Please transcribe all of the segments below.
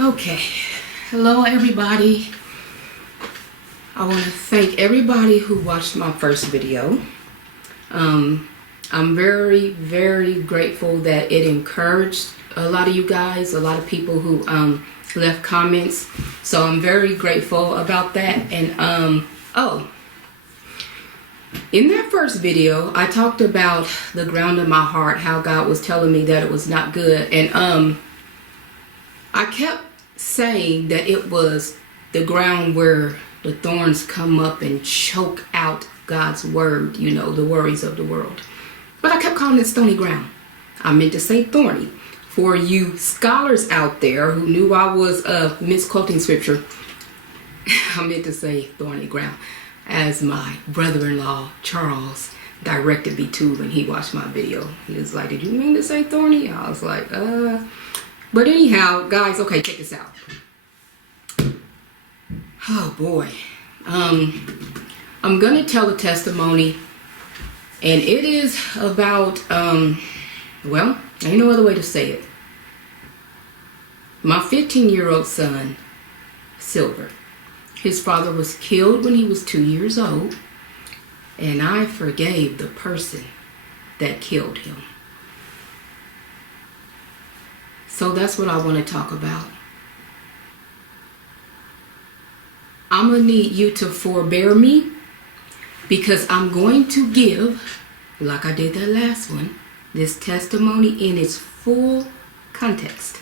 Okay, hello everybody. I want to thank everybody who watched my first video. I'm very grateful that it encouraged a lot of you guys, a lot of people who left comments. So I'm very grateful about that. And in that first video, I talked about the ground of my heart, how God was telling me that it was not good. And I kept saying that it was the ground where the thorns come up and choke out God's word, you know, the worries of the world. But I kept calling it stony ground. I meant to say thorny. For you scholars out there who knew I was misquoting scripture, I meant to say thorny ground, as my brother-in-law Charles directed me to when he watched my video. He was like, "Did you mean to say thorny?" I was like, But anyhow, guys, okay, check this out. Oh boy. I'm gonna tell a testimony, and it is about well, ain't no other way to say it. My 15-year-old son, Silver. His father was killed when he was 2 years old, and I forgave the person that killed him. So that's what I want to talk about. I'm going to need you to forbear me, because I'm going to give, like I did that last one, this testimony in its full context.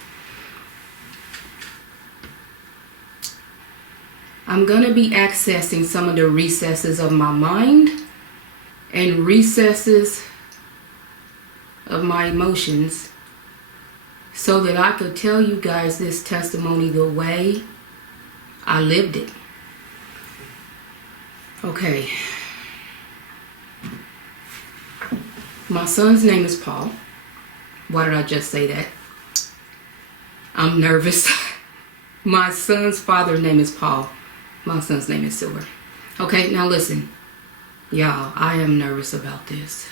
I'm going to be accessing some of the recesses of my mind and recesses of my emotions, so that I could tell you guys this testimony the way I lived it. Okay. My son's name is Paul. Why did I just say that? I'm nervous. My son's father's name is Paul. My son's name is Silver. Okay, now listen. Y'all, I am nervous about this,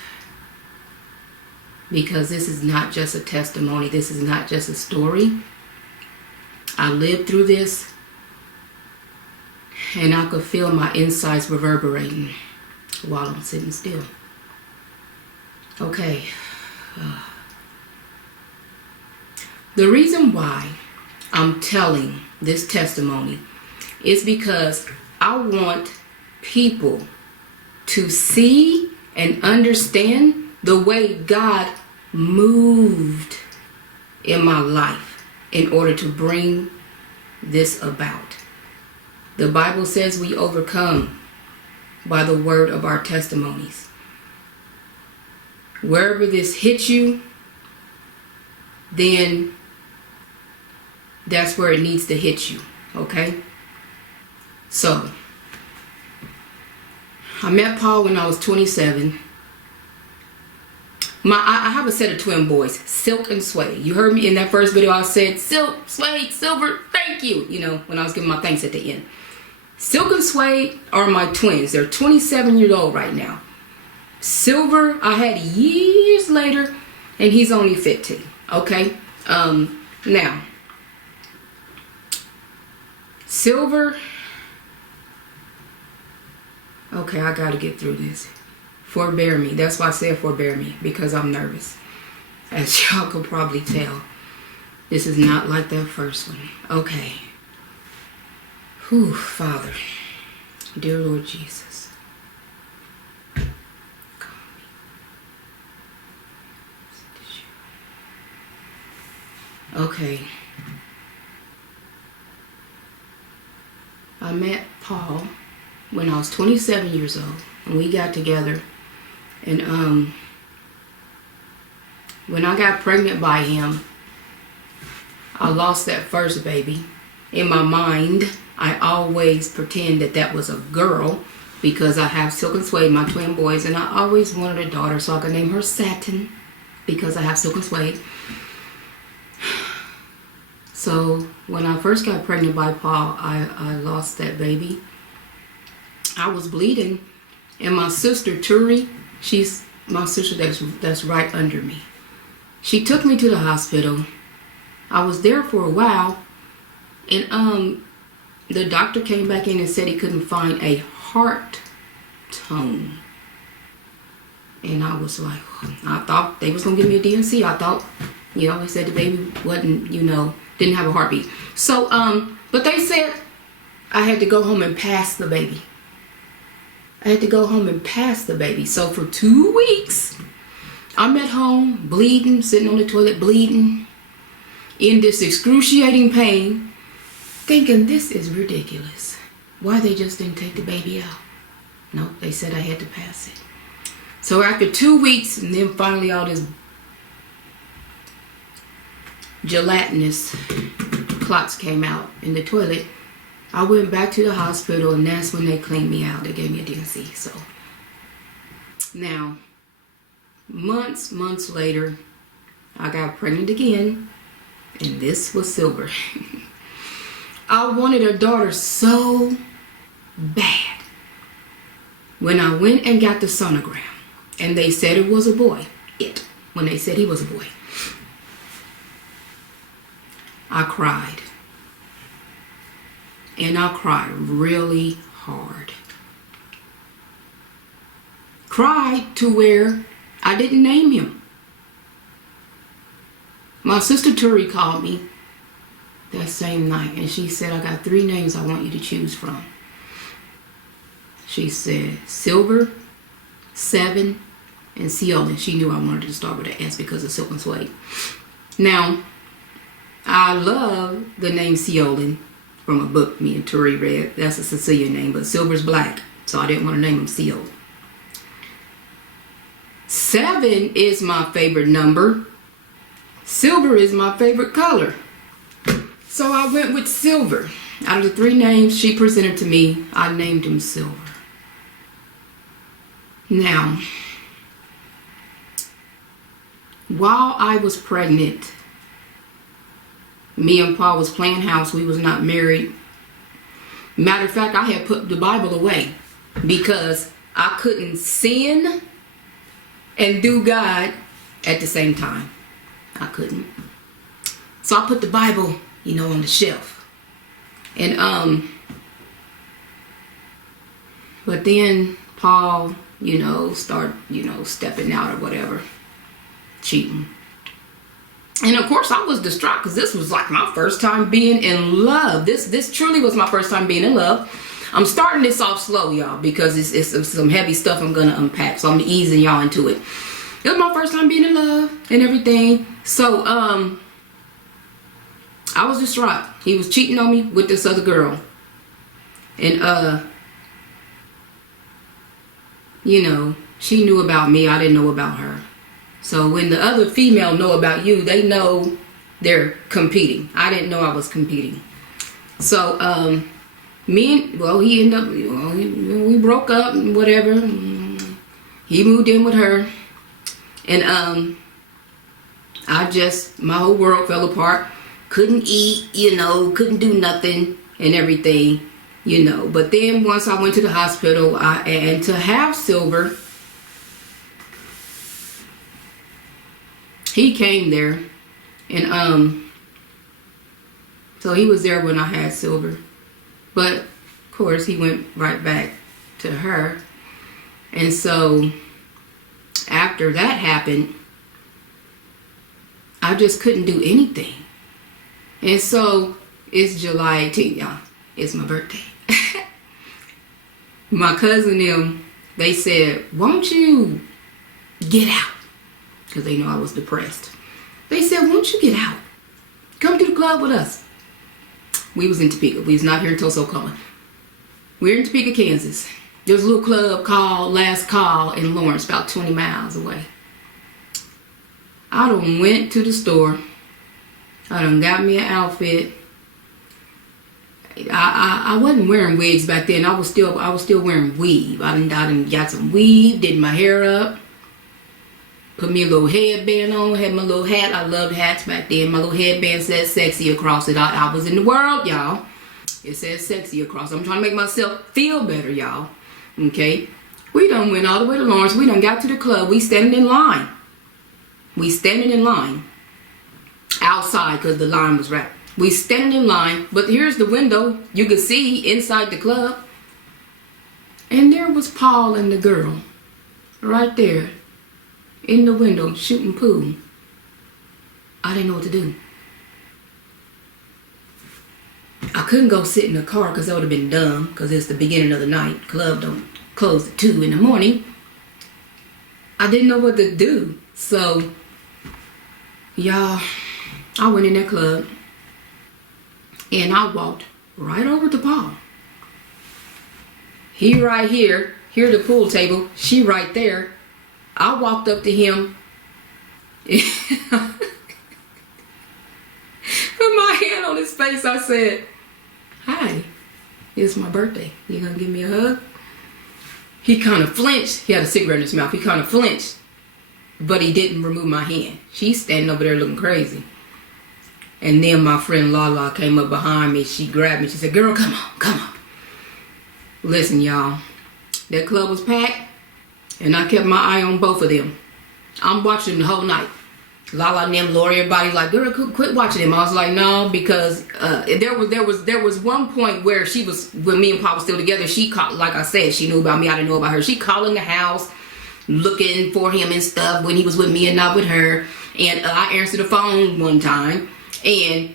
because this is not just a testimony. This is not just a story. I lived through this, and I could feel my insides reverberating while I'm sitting still. Okay. The reason why I'm telling this testimony is because I want people to see and understand the way God moved in my life in order to bring this about. The Bible says we overcome by the word of our testimonies. Wherever this hits you, then that's where it needs to hit you, okay? So, I met Paul when I was 27. I have a set of twin boys, Silk and Suede. You heard me in that first video. I said, Silk, Suede, Silver, thank you. You know, when I was giving my thanks at the end. Silk and Suede are my twins. They're 27 years old right now. Silver, I had years later, and he's only 15. Okay? Now, Silver, okay, I gotta get through this. Forbear me. That's why I said forbear me, because I'm nervous. As y'all could probably tell, this is not like that first one. Okay. Whew, Father. Dear Lord Jesus. Okay. I met Paul when I was 27 years old, and we got together. And when I got pregnant by him, I lost that first baby. In my mind, I always pretend that that was a girl, because I have Silk and Suede, my twin boys, and I always wanted a daughter so I could name her Satin, because I have Silk and Suede. So when I first got pregnant by Paul, I lost that baby. I was bleeding, and my sister Turi, she's my sister that's right under me. She took me to the hospital. I was there for a while, And the doctor came back in and said he couldn't find a heart tone. And I was like, I thought they was gonna give me a DNC. I thought, they said the baby wasn't, didn't have a heartbeat. So, but they said I had to go home and pass the baby. So for 2 weeks, I'm at home bleeding, sitting on the toilet bleeding, in this excruciating pain, thinking this is ridiculous. Why they just didn't take the baby out? No, they said I had to pass it. So after 2 weeks, and then finally all this gelatinous clots came out in the toilet, I went back to the hospital, and that's when they cleaned me out. They gave me a DNC. So now, months later, I got pregnant again, and this was Silver. I wanted a daughter so bad. When I went and got the sonogram, and they said it was a boy, when they said he was a boy, I cried. And I cried really hard. Cried to where I didn't name him. My sister Turi called me that same night, and she said, I got 3 names I want you to choose from. She said Silver, Seven, and Seolin. She knew I wanted to start with an S because of Silk and Suede. Now, I love the name Seolin from a book me and Turi read. That's a Sicilian name, but Silver's black, so I didn't want to name him Seal. 7 is my favorite number. Silver is my favorite color. So I went with Silver. Out of the 3 names she presented to me, I named him Silver. Now, while I was pregnant, me and Paul was playing house. We was not married. Matter of fact, I had put the Bible away because I couldn't sin and do God at the same time. I couldn't. So I put the Bible, on the shelf. And but then Paul, start, stepping out or whatever, cheating. And of course I was distraught because this was like my first time being in love. This truly was my first time being in love. I'm starting this off slow, y'all, because it's some heavy stuff I'm gonna unpack. So I'm easing y'all into it. It was my first time being in love and everything. So I was distraught. He was cheating on me with this other girl. And she knew about me. I didn't know about her. So when the other female know about you, they know they're competing. I didn't know I was competing. So he ended up, we broke up and whatever. He moved in with her. And my whole world fell apart. Couldn't eat, couldn't do nothing and everything, But then once I went to the hospital, and to have Silver, he came there, and so he was there when I had Silver, but of course he went right back to her. And so after that happened, I just couldn't do anything. And so it's July 18th, y'all. It's my birthday. My cousin them, they said, won't you get out? Because they know I was depressed. They said, won't you get out? Come to the club with us. We was in Topeka. We was not here in Tulsa, Oklahoma. We're in Topeka, Kansas. There's a little club called Last Call in Lawrence, about 20 miles away. I done went to the store. I done got me an outfit. I wasn't wearing wigs back then. I was still wearing weave. I done got some weave, did my hair up, put me a little headband on, had my little hat. I loved hats back then. My little headband said sexy across it. I was in the world, y'all. It says sexy across. I'm trying to make myself feel better, y'all. Okay? We done went all the way to Lawrence. We done got to the club. We standing in line. Outside because the line was wrapped. We standing in line, but here's the window. You could see inside the club. And there was Paul and the girl right there in the window shooting pool. I didn't know what to do. I couldn't go sit in the car because that would have been dumb, because it's the beginning of the night. Club don't close at 2 in the morning. I didn't know what to do. So, y'all, I went in that club and I walked right over to Paul. He right here the pool table, she right there. I walked up to him. Put my hand on his face. I said, "Hi, it's my birthday. You gonna give me a hug?" He kind of flinched. He had a cigarette in his mouth. He kind of flinched, but he didn't remove my hand. She's standing over there looking crazy. And then my friend Lala came up behind me. She grabbed me. She said, "Girl, come on, come on." Listen, y'all, that club was packed, and I kept my eye on both of them. I'm watching the whole night. Lala and them, Lori, everybody like, "Girl, quit watching them." I was like, no, because there was one point where she was, when me and Paul was still together, she called, like I said, she knew about me, I didn't know about her. She called in the house looking for him and stuff when he was with me and not with her. And I answered the phone one time, and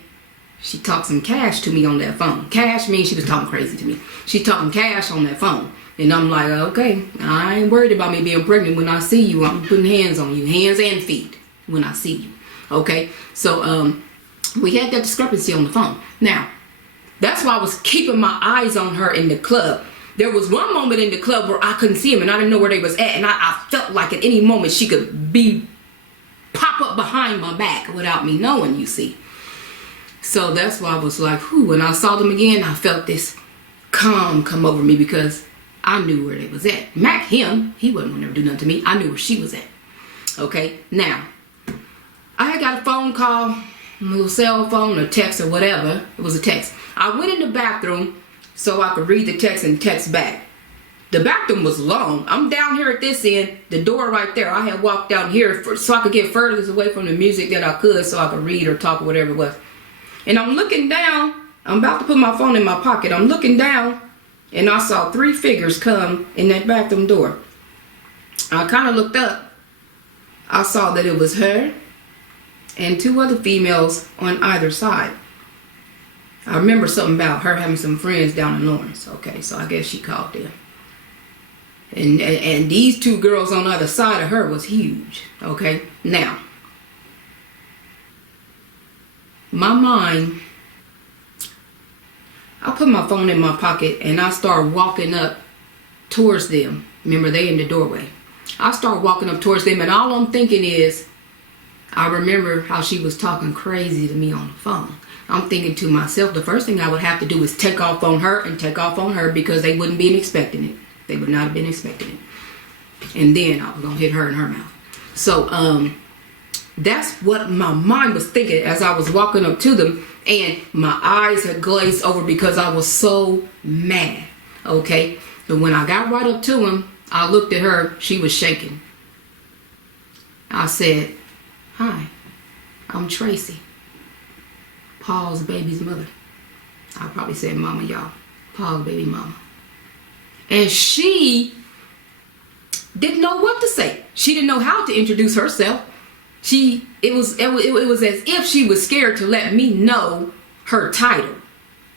she talked some cash to me on that phone. Cash means she was talking crazy to me. She talking cash on that phone. And I'm like, okay, I ain't worried about me being pregnant. When I see you, I'm putting hands on you. Hands and feet when I see you. Okay? So, we had that discrepancy on the phone. Now, that's why I was keeping my eyes on her in the club. There was one moment in the club where I couldn't see him and I didn't know where they was at. And I felt like at any moment she could pop up behind my back without me knowing, you see. So that's why I was like, whew. When I saw them again, I felt this calm come over me because I knew where they was at. Mac, he wasn't gonna never do nothing to me. I knew where she was at. Okay, now, I had got a phone call, a little cell phone, a text or whatever. It was a text. I went in the bathroom so I could read the text and text back. The bathroom was long. I'm down here at this end, the door right there. I had walked down here so I could get furthest away from the music that I could so I could read or talk or whatever it was. And I'm looking down. I'm about to put my phone in my pocket. I'm looking down, and I saw 3 figures come in that bathroom door. I kind of looked up. I saw that it was her and 2 other females on either side. I remember something about her having some friends down in Lawrence. Okay, so I guess she called them. And these 2 girls on either side of her was huge. Okay, now, my mind, I put my phone in my pocket and I start walking up towards them. Remember, they in the doorway. I start walking up towards them, and all I'm thinking is, I remember how she was talking crazy to me on the phone. I'm thinking to myself, the first thing I would have to do is take off on her and take off on her, because they wouldn't be expecting it. They would not have been expecting it. And then I was going to hit her in her mouth. So, that's what my mind was thinking as I was walking up to them, and my eyes had glazed over because I was so mad. Okay, but when I got right up to him, I looked at her. She was shaking. I said, "Hi, I'm Tracy, Paul's baby's mother." I probably said mama, y'all. Paul's baby mama. And she didn't know what to say. She didn't know how to introduce herself. It was as if she was scared to let me know her title.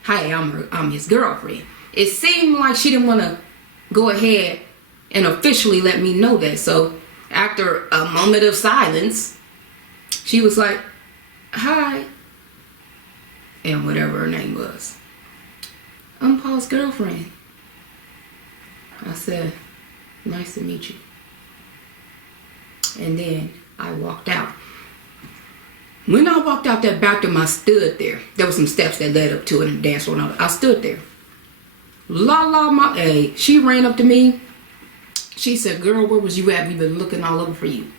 "Hi, I'm his girlfriend." It seemed like she didn't want to go ahead and officially let me know that. So after a moment of silence, she was like, "Hi," and whatever her name was. "I'm Paul's girlfriend." I said, "Nice to meet you." And then I walked out. When I walked out that bathroom, I stood there. There were some steps that led up to it and dance floor. I stood there. She ran up to me. She said, "Girl, where was you at? We've been looking all over for you."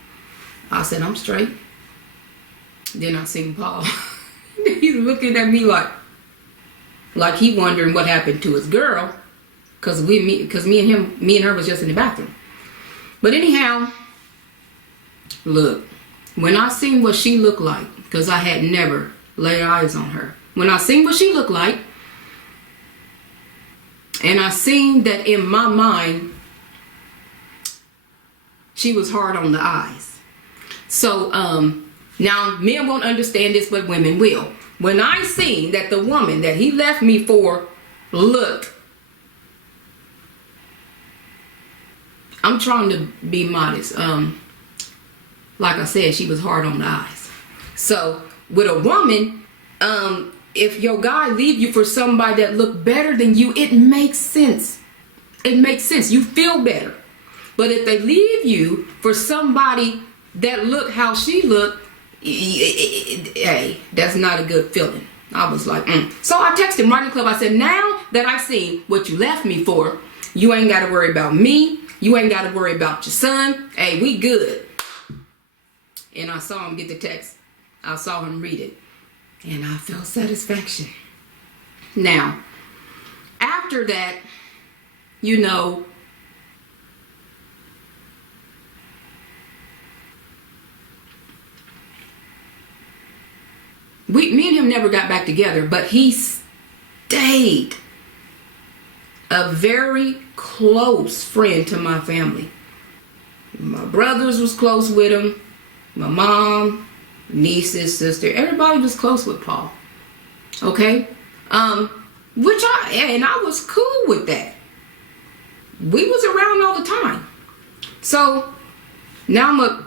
I said, "I'm straight." Then I seen Paul. He's looking at me like he wondering what happened to his girl, because me and her was just in the bathroom. But anyhow, look, when I seen what she looked like, because I had never laid eyes on her, When I seen what she looked like, and I seen that in my mind, she was hard on the eyes. So, now men won't understand this, but women will. When I seen that the woman that he left me for looked, I'm trying to be modest. Like I said, she was hard on the eyes. So with a woman, if your guy leave you for somebody that look better than you, it makes sense. It makes sense. You feel better. But if they leave you for somebody that look how she looked, hey, that's not a good feeling. I was like, So I texted him right in the club. I said, now that I've seen what you left me for, you ain't got to worry about me. You ain't got to worry about your son. Hey, we good. And I saw him get the text. I saw him read it. And I felt satisfaction. Now, after that, you know, me and him never got back together, but he stayed a very close friend to my family. My brothers was close with him. My mom, nieces, sister, everybody was close with Paul. Okay? And I was cool with that. We was around all the time. So, now I'm gonna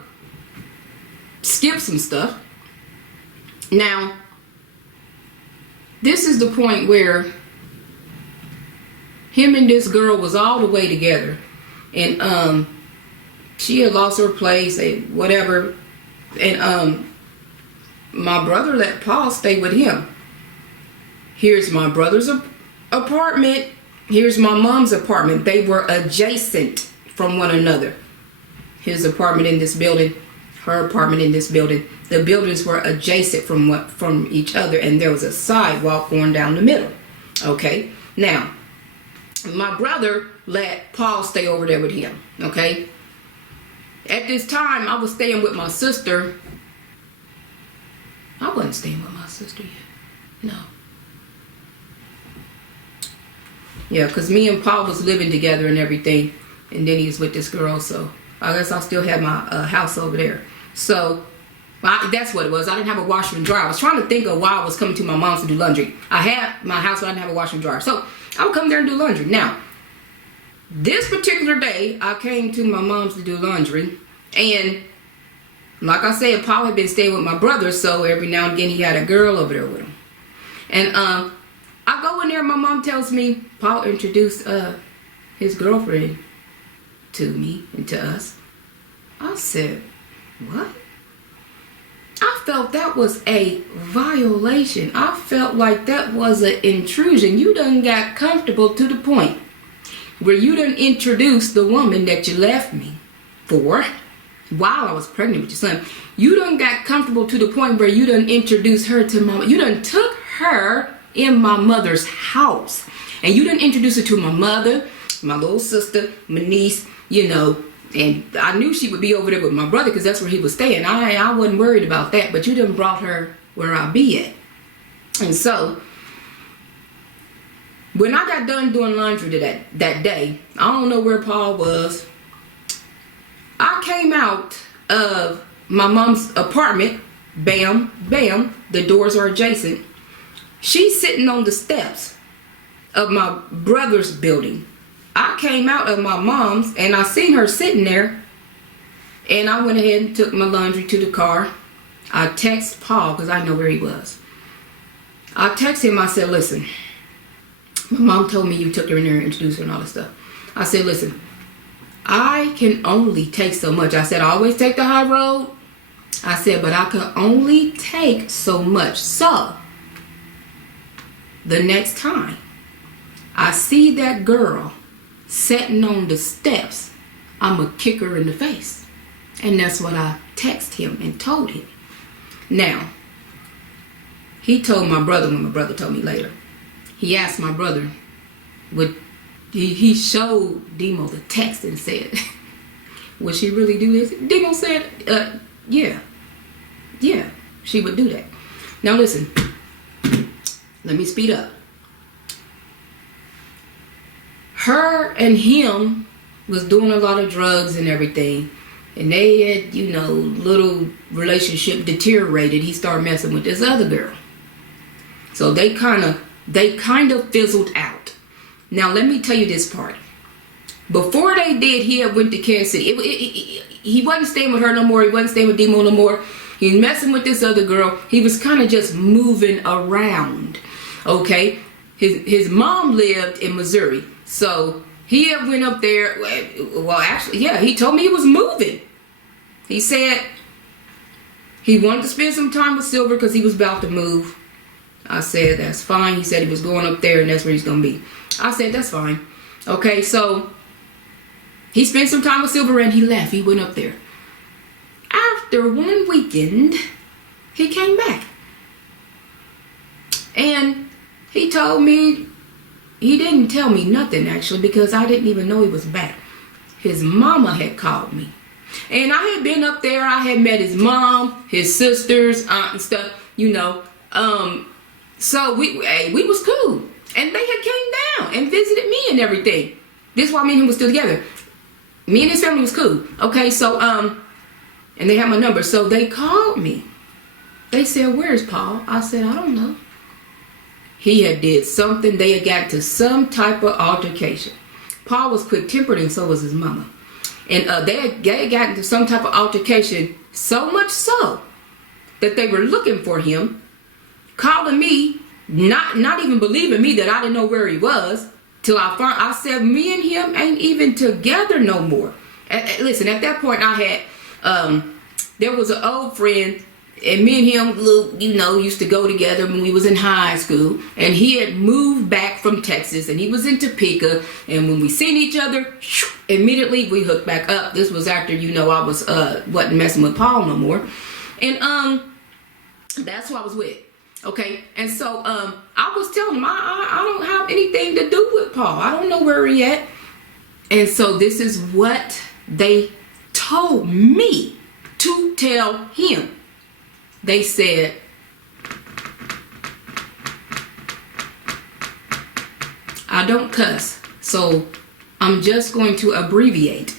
skip some stuff. Now, this is the point where him and this girl was all the way together. And she had lost her place, whatever. And my brother let Paul stay with him. Here's my brother's apartment. Here's my mom's apartment. They were adjacent from one another. His apartment in this building, her apartment in this building. The buildings were adjacent from each other, and there was a sidewalk going down the middle. Okay? Now, my brother let Paul stay over there with him. Okay? At this time, I was staying with my sister. I wasn't staying with my sister yet. No. Yeah, because me and Paul was living together and everything. And then he was with this girl, so I guess I still had my house over there. So, that's what it was. I didn't have a washer and dryer. I was trying to think of why I was coming to my mom's to do laundry. I had my house, but I didn't have a washer and dryer. So, I would come there and do laundry. Now, this particular day, I came to my mom's to do laundry. And, like I said, Paul had been staying with my brother, so every now and again he had a girl over there with him. And I go in there, my mom tells me Paul introduced his girlfriend to me and to us. I said, what? I felt that was a violation. I felt like that was an intrusion. You done got comfortable to the point where you done introduced the woman that you left me for while I was pregnant with your son. You done got comfortable to the point where you done introduced her to mama. You done took her in my mother's house. And you done introduce her to my mother, my little sister, my niece, you know. And I knew she would be over there with my brother because that's where he was staying. I wasn't worried about that. But you done brought her where I be at. And so, when I got done doing laundry that day, I don't know where Paul was. I came out of my mom's apartment. Bam, bam. The doors are adjacent. She's sitting on the steps of my brother's building. I came out of my mom's and I seen her sitting there. And I went ahead and took my laundry to the car. I texted Paul because I know where he was. I texted him. I said, listen, my mom told me you took her in there and introduced her and all this stuff. I said, listen, I can only take so much. I said, I always take the high road. I said, but I can only take so much. So, the next time I see that girl sitting on the steps, I'm going to kick her in the face. And that's what I texted him and told him. Now, he told my brother when my brother told me later. He asked my brother, he showed Demo the text and said, would she really do this? Demo said, yeah, she would do that. Now listen, Let me speed up. Her and him was doing a lot of drugs and everything. And they had, little relationship deteriorated. He started messing with this other girl. So they kind of fizzled out. Now let me tell you this part. Before they did, he had went to Kansas City. He wasn't staying with her no more. He wasn't staying with Demo no more. He was messing with this other girl. He was kind of just moving around. Okay? His mom lived in Missouri. So he had went up there. Well, actually, yeah, he told me he was moving. He said he wanted to spend some time with Silver because he was about to move. I said, that's fine. He said he was going up there and that's where he's going to be. I said, that's fine. Okay, so he spent some time with Silver and he left. He went up there. After one weekend, he came back. And he told me, he didn't tell me nothing actually because I didn't even know he was back. His mama had called me. And I had been up there. I had met his mom, his sisters, aunt and stuff, So we was cool. And they had came down and visited me and everything. This is why me and him was still together. Me and his family was cool. Okay, so, and they had my number. So they called me. They said, where's Paul? I said, I don't know. He had did something. They had got to some type of altercation. Paul was quick-tempered and so was his mama. And they had gotten to some type of altercation, so much so that they were looking for him, calling me, not even believing me that I didn't know where he was, till I said, me and him ain't even together no more. Listen, at that point I had, there was an old friend, and me and him, used to go together when we was in high school, and he had moved back from Texas, and he was in Topeka, and when we seen each other, immediately we hooked back up. This was after, I wasn't messing with Paul no more, and that's who I was with. Okay, and so I was telling him I don't have anything to do with Paul. I don't know where he at. And so this is what they told me to tell him. They said, I don't cuss, so I'm just going to abbreviate.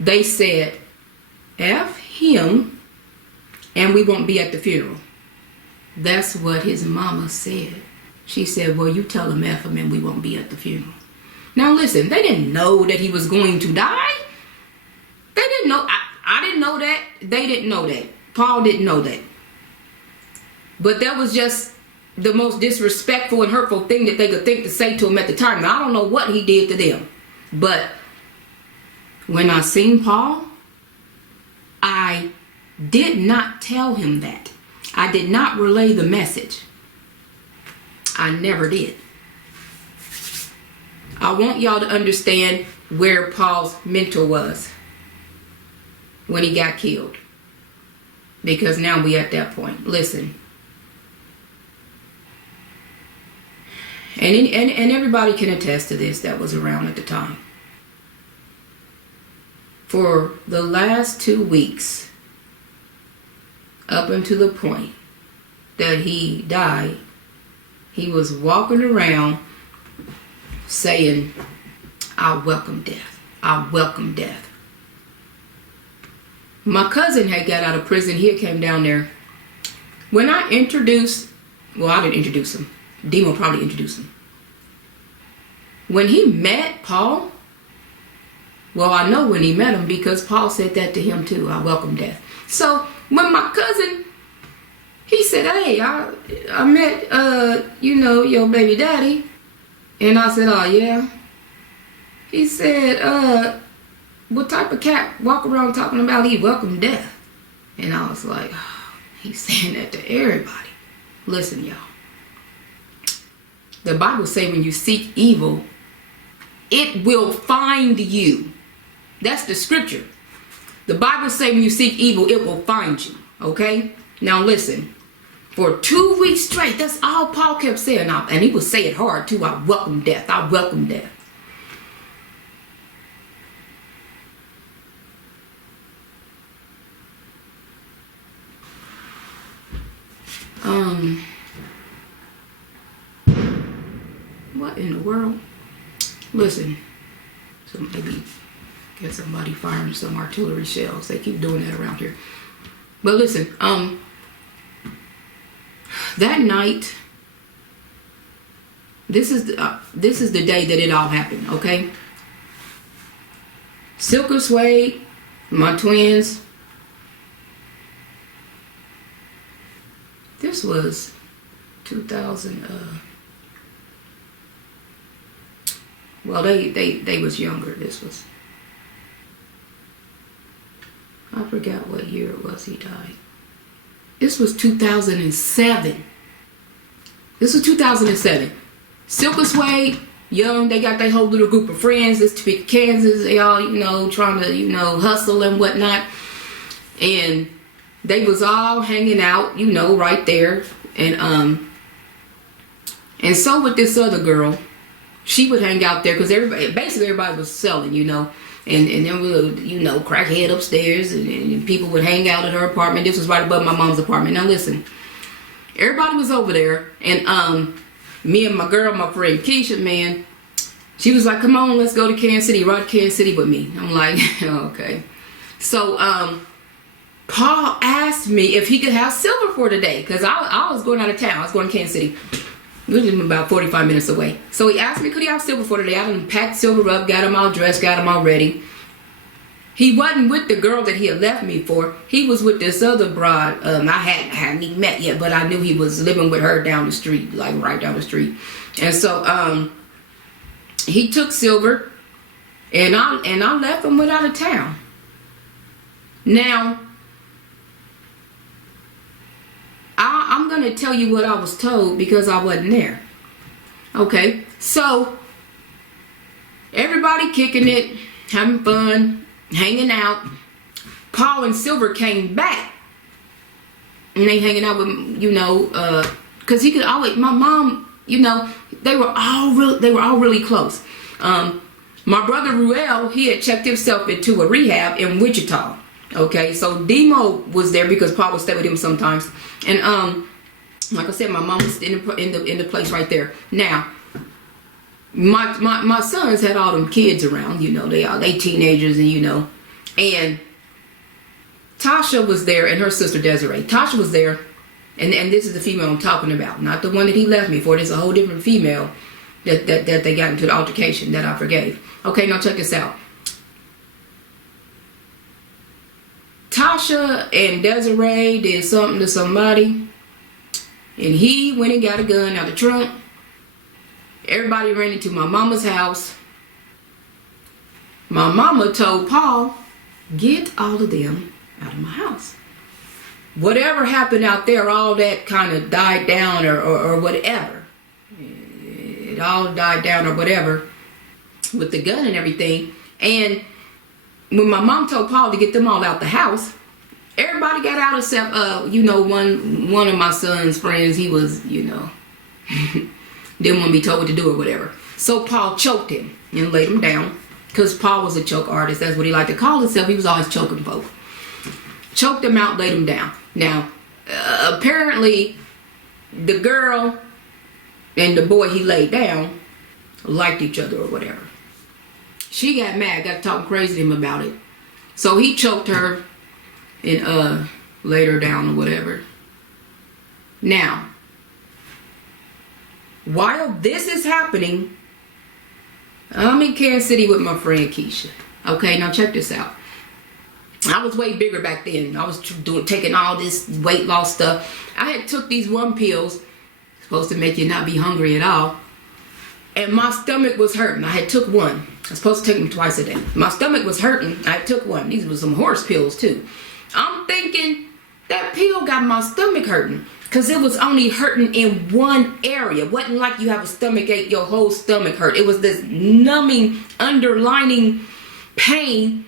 They said, F him and we won't be at the funeral. That's what his mama said. She said, well, you tell him F him and we won't be at the funeral. Now listen, they didn't know that he was going to die. They didn't know. I didn't know that. They didn't know that. Paul didn't know that. But that was just the most disrespectful and hurtful thing that they could think to say to him at the time. Now, I don't know what he did to them. But when I seen Paul, I did not tell him that. I did not relay the message. I never did. I want y'all to understand where Paul's mentor was when he got killed. Because now we at that point. Listen. And everybody can attest to this that was around at the time. For the last 2 weeks, up until the point that he died, he was walking around saying, I welcome death. I welcome death. My cousin had got out of prison. He had came down there. When I introduced, well, I didn't introduce him. Demo probably introduced him. When he met Paul, well, I know when he met him because Paul said that to him too. I welcome death. So when my cousin, he said, hey, I met, your baby daddy. And I said, oh, yeah. He said, what type of cat walk around talking about he welcomed death? And I was like, oh, he's saying that to everybody. Listen, y'all. The Bible say when you seek evil, it will find you. That's the scripture. The Bible say when you seek evil, it will find you. Okay? Now listen. For 2 weeks straight, that's all Paul kept saying. And he would say it hard too. I welcome death. I welcome death. in the world? Listen, so maybe get somebody firing some artillery shells. They keep doing that around here. But listen, that night, this is the day that it all happened, okay? Silk and Suede, my twins. This was 2000. Well, they was younger. This was. I forgot what year it was he died. This was 2007. This was 2007. Silk and Suede, young, they got their whole little group of friends. This Topeka, Kansas. They all, trying to, hustle and whatnot. And they was all hanging out, right there. And so with this other girl, she would hang out there because everybody was selling, And then we would, crackhead upstairs, and people would hang out at her apartment. This was right above my mom's apartment. Now listen, everybody was over there, and me and my girl, my friend Keisha, man, she was like, "Come on, let's go to Kansas City. Ride to Kansas City with me." I'm like, okay. So Paul asked me if he could have silver for today because I was going out of town. I was going to Kansas City. We were about 45 minutes away. So he asked me, could he have silver for today? I done packed silver up, got him all dressed, got him all ready. He wasn't with the girl that he had left me for. He was with this other broad. I hadn't even met yet, but I knew he was living with her down the street, like right down the street. And so he took silver, and I left him without a town. Now, I'm going to tell you what I was told because I wasn't there. Okay, so everybody kicking it, having fun, hanging out. Paul and Silver came back. And they hanging out with, because he could always, my mom, they were all really close. My brother Ruel, he had checked himself into a rehab in Wichita. Okay, so Demo was there because Paul would stay with him sometimes. And like I said, my mom was in the place right there. Now, my sons had all them kids around, they teenagers, and Tasha was there and her sister Desiree. Tasha was there, and this is the female I'm talking about, not the one that he left me for. There's a whole different female that they got into the altercation that I forgave. Okay, now check this out. Tasha and Desiree did something to somebody, and he went and got a gun out the trunk. Everybody ran into my mama's house. My mama told Paul, get all of them out of my house. Whatever happened out there, all that kind of died down or whatever. It all died down or whatever with the gun and everything. And when my mom told Paul to get them all out the house, everybody got out except, one of my son's friends. He was, didn't want to be told what to do or whatever. So Paul choked him and laid him down because Paul was a choke artist. That's what he liked to call himself. He was always choking folk. Choked him out, laid him down. Now, apparently, the girl and the boy he laid down liked each other or whatever. She got mad, got talking crazy to him about it. So he choked her and laid her down or whatever. Now, while this is happening, I'm in Kansas City with my friend Keisha. Okay, now check this out. I was way bigger back then. I was taking all this weight loss stuff. I had took these one pills, supposed to make you not be hungry at all. And my stomach was hurting. I had took one. I was supposed to take them twice a day. My stomach was hurting. I took one. These were some horse pills too. I'm thinking that pill got my stomach hurting because it was only hurting in one area. It wasn't like you have a stomach ache, your whole stomach hurt. It was this numbing, underlining pain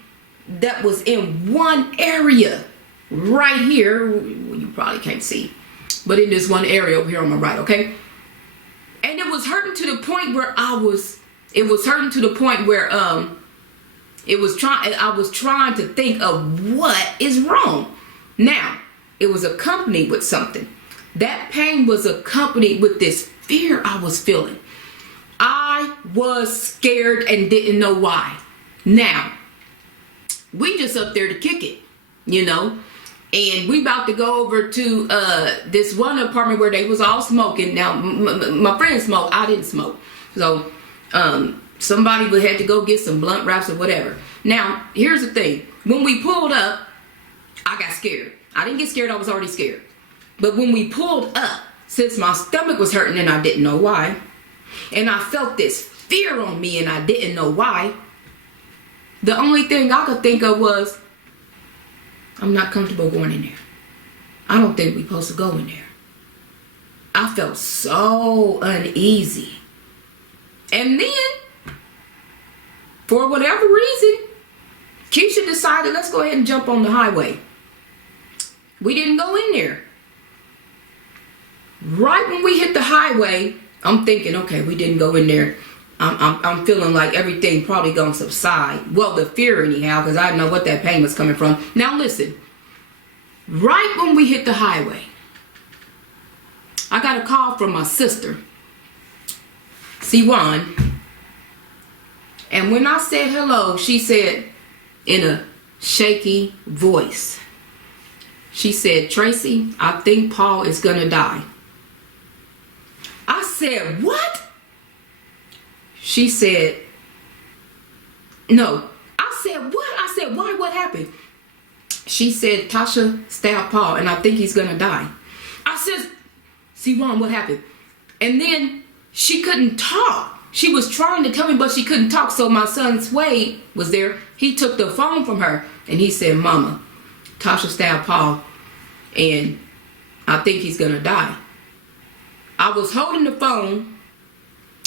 that was in one area right here. You probably can't see, but in this one area over here on my right, okay? And it was hurting to the point where I was trying to think of what is wrong. Now, it was accompanied with something. That pain was accompanied with this fear I was feeling. I I was scared and didn't know why. Now, we just up there to kick it, you know. And we about to go over to this one apartment where they was all smoking. Now, my friend smoked. I didn't smoke. So, somebody would have to go get some blunt wraps or whatever. Now, here's the thing. When we pulled up, I got scared. I didn't get scared. I was already scared. But when we pulled up, since my stomach was hurting and I didn't know why, and I felt this fear on me and I didn't know why, the only thing I could think of was, I'm not comfortable going in there. I don't think we're supposed to go in there. I felt so uneasy. And then, for whatever reason, Keisha decided, let's go ahead and jump on the highway. We didn't go in there. Right when we hit the highway, I'm thinking, okay, we didn't go in there. I'm feeling like everything probably gonna subside. Well, the fear anyhow, because I know what that pain was coming from. Now listen, right when we hit the highway, I got a call from my sister, Siwan. And when I said hello, she said in a shaky voice, she said, Tracy, I think Paul is gonna die. I said, what? She said, no. I said, what? I said, why? What happened? She said, Tasha stabbed Paul and I think he's going to die. I said, Siwan, what happened? And then she couldn't talk. She was trying to tell me, but she couldn't talk. So my son Swade was there. He took the phone from her and he said, Mama, Tasha stabbed Paul and I think he's going to die. I was holding the phone.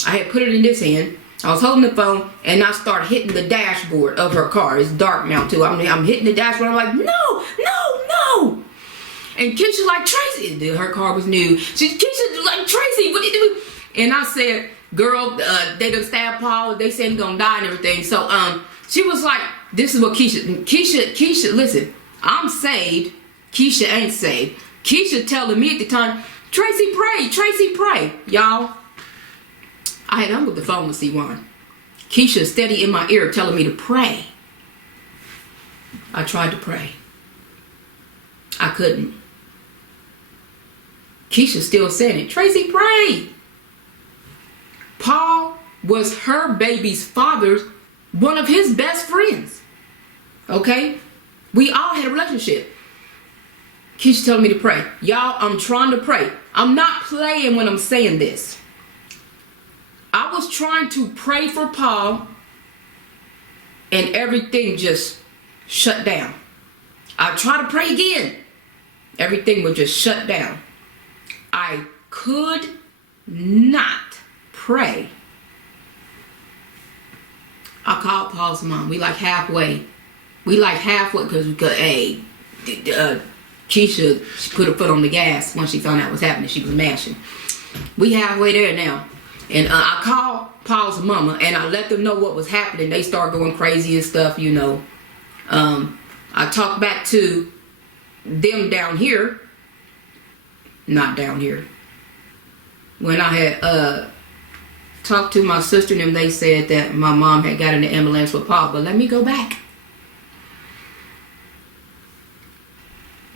I had put it in this hand. I was holding the phone and I started hitting the dashboard of her car. It's dark now too. I'm hitting the dashboard. I'm like, no. And Keisha like, Tracy, her car was new. Keisha like, Tracy, what you do? And I said, girl, they done stabbed Paul. They said he's gonna die and everything. So she was like, this is what Keisha, listen, I'm saved. Keisha ain't saved. Keisha telling me at the time, Tracy, pray. Y'all, I had hung up the phone with C1. Keisha steady in my ear telling me to pray. I tried to pray. I couldn't. Keisha still saying it. Tracy, pray. Paul was her baby's father's, one of his best friends. Okay? We all had a relationship. Keisha telling me to pray. Y'all, I'm trying to pray. I'm not playing when I'm saying this. I was trying to pray for Paul and everything just shut down. I tried to pray again. Everything was just shut down. I could not pray. I called Paul's mom. We like halfway because Keisha, she put her foot on the gas once she found out what was happening. She was mashing. We halfway there now. And I called Paul's mama and I let them know what was happening. They started going crazy and stuff, you know. I talked back to them down here. Not down here. When I had talked to my sister and them, they said that my mom had got in the ambulance with Paul. But let me go back.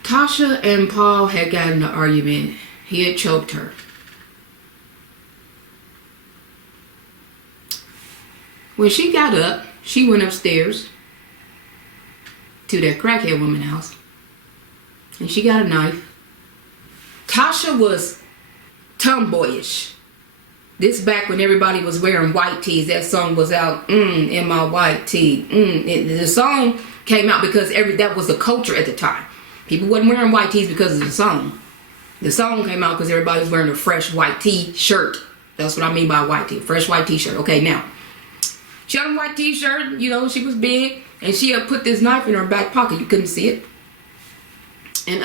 Tasha and Paul had gotten in an argument. He had choked her. When she got up, she went upstairs to that crackhead woman's house. And she got a knife. Tasha was tomboyish. This back when everybody was wearing white tees. That song was out, in my white tee. The song came out because that was the culture at the time. People wasn't wearing white tees because of the song. The song came out because everybody was wearing a fresh white t-shirt. That's what I mean by white tee. Fresh white t-shirt. Okay, now. She had a white t-shirt, you know, she was big. And she had put this knife in her back pocket. You couldn't see it. And,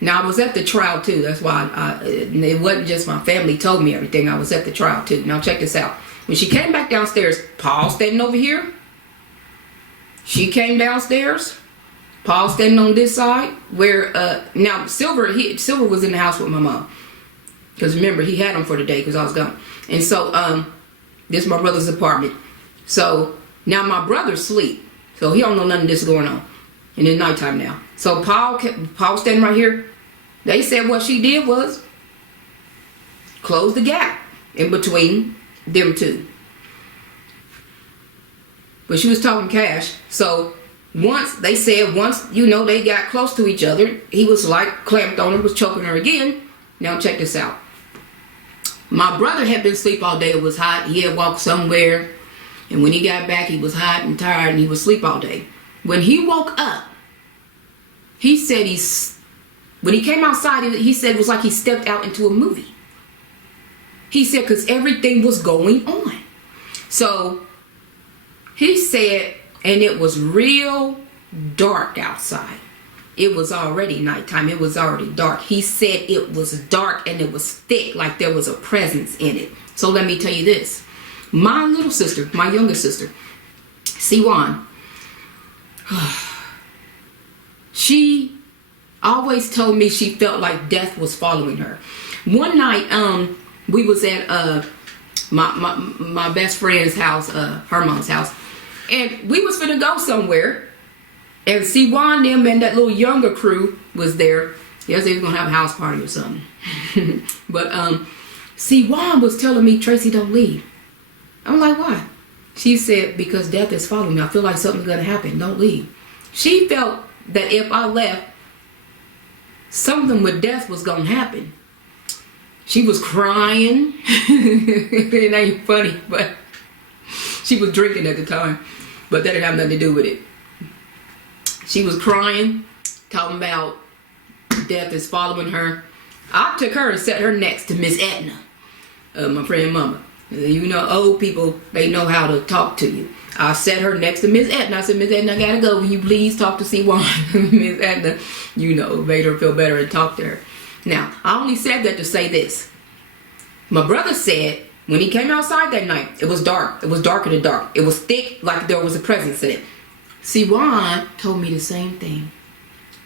now I was at the trial too. That's why it wasn't just my family told me everything. I was at the trial too. Now check this out. When she came back downstairs, Paul standing over here. She came downstairs. Paul standing on this side. Where now Silver was in the house with my mom. Because remember, he had them for the day because I was gone. And so, this is my brother's apartment. So, now my brother's asleep. So, he don't know nothing of this going on. And it's nighttime now. So, Paul standing right here. They said what she did was close the gap in between them two. But she was talking cash. So, once, you know, they got close to each other, he was like clamped on her, was choking her again. Now, check this out. My brother had been asleep all day. It was hot. He had walked somewhere. And when he got back, he was hot and tired and he was asleep all day. When he woke up, he said when he came outside, he said it was like he stepped out into a movie. He said because everything was going on. So he said, and it was real dark outside. It was already nighttime. It was already dark. He said it was dark and it was thick, like there was a presence in it. So let me tell you this. My little sister, my younger sister, Siwan, she always told me she felt like death was following her. One night, we was at my best friend's house, her mom's house, and we was finna go somewhere. And Siwan, them, and that little younger crew was there. Yes, they was gonna have a house party or something. But Siwan was telling me, Tracy, don't leave. I'm like, why? She said, because death is following me. I feel like something's gonna happen. Don't leave. She felt that if I left, something with death was gonna happen. She was crying. It ain't funny, but she was drinking at the time. But that didn't have nothing to do with it. She was crying, talking about death is following her. I took her and set her next to Miss Edna, my friend Mama. You know, old people, they know how to talk to you. I set her next to Miss Edna. I said, Miss Edna, I gotta go. Will you please talk to Siwan? Miss Edna, you know, made her feel better and talk to her. Now, I only said that to say this. My brother said when he came outside that night, it was dark. It was darker than dark. It was thick, like there was a presence in it. Siwan told me the same thing.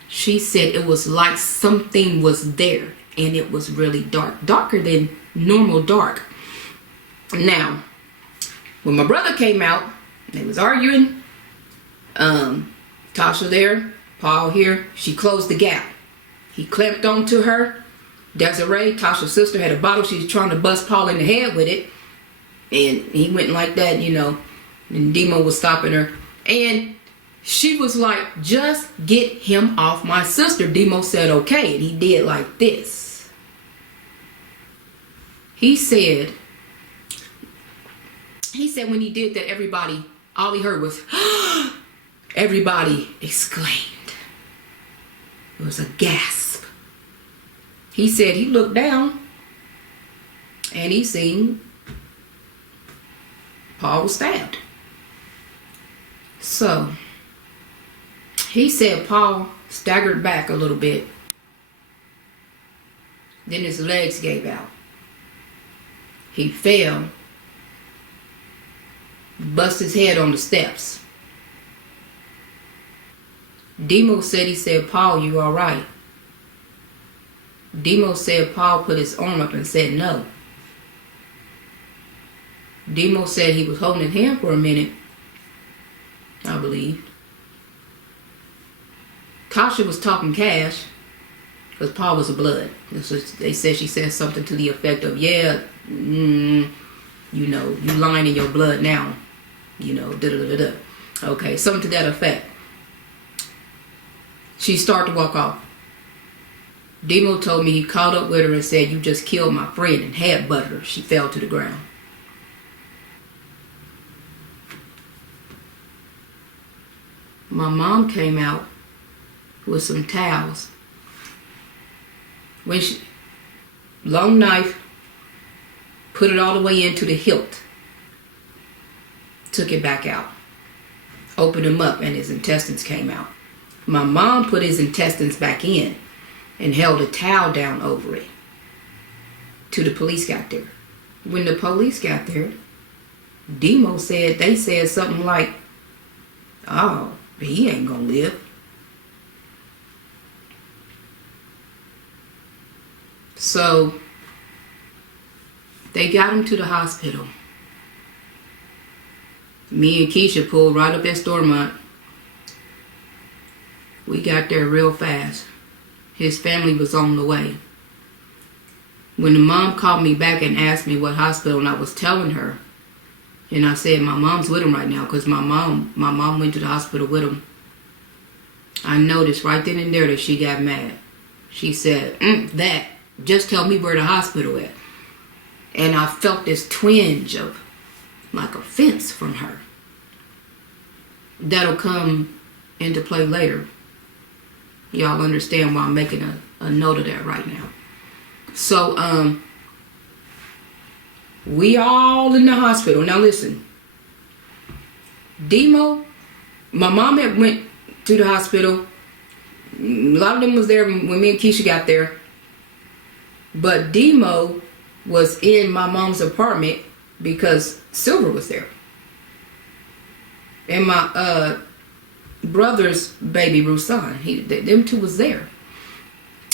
She said it was like something was there and it was really dark. Darker than normal dark. Now, when my brother came out, they was arguing. Tasha there, Paul here. She closed the gap. He clamped onto her. Desiree, Tasha's sister, had a bottle. She was trying to bust Paul in the head with it. And he went like that, you know. And Demo was stopping her. And she was like, just get him off my sister. Demo said, okay. And he did like this. He said when he did that, everybody, all he heard was, everybody exclaimed. It was a gasp. He said he looked down and he seen Paul was stabbed. So he said Paul staggered back a little bit. Then his legs gave out. He fell, bust his head on the steps. Demo said, he said, Paul, you all right? Demo said Paul put his arm up and said no. Demo said he was holding his hand for a minute, I believe. Tasha was talking cash because Paul was a blood. So they said she said something to the effect of, yeah, you know, you lying in your blood now. You know, da-da-da-da-da. Okay, something to that effect. She started to walk off. Demo told me he caught up with her and said, you just killed my friend, and headbutted her. She fell to the ground. My mom came out with some towels. Long knife, put it all the way into the hilt. Took it back out. Opened him up and his intestines came out. My mom put his intestines back in and held a towel down over it till the police got there. When the police got there, Demo said, they said something like, oh, he ain't gonna live. So They got him to the hospital. Me and Keisha pulled right up at Stormont. We got there real fast. His family was on the way. When the mom called me back and asked me what hospital, and I was telling her, and I said my mom's with him right now because my mom went to the hospital with him. I noticed right then and there that she got mad. She said, that, just tell me where the hospital at. And I felt this twinge of like offense from her. That'll come into play later. Y'all understand why I'm making a note of that right now. So, we all in the hospital. Now listen, Demo, my mom had went to the hospital. A lot of them was there when me and Keisha got there. But Demo was in my mom's apartment because Silver was there. And my brother's baby, Rusan, them two was there.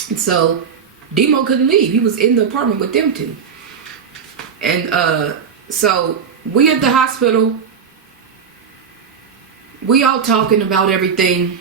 And so Demo couldn't leave. He was in the apartment with them two. And so we at the hospital, we all talking about everything.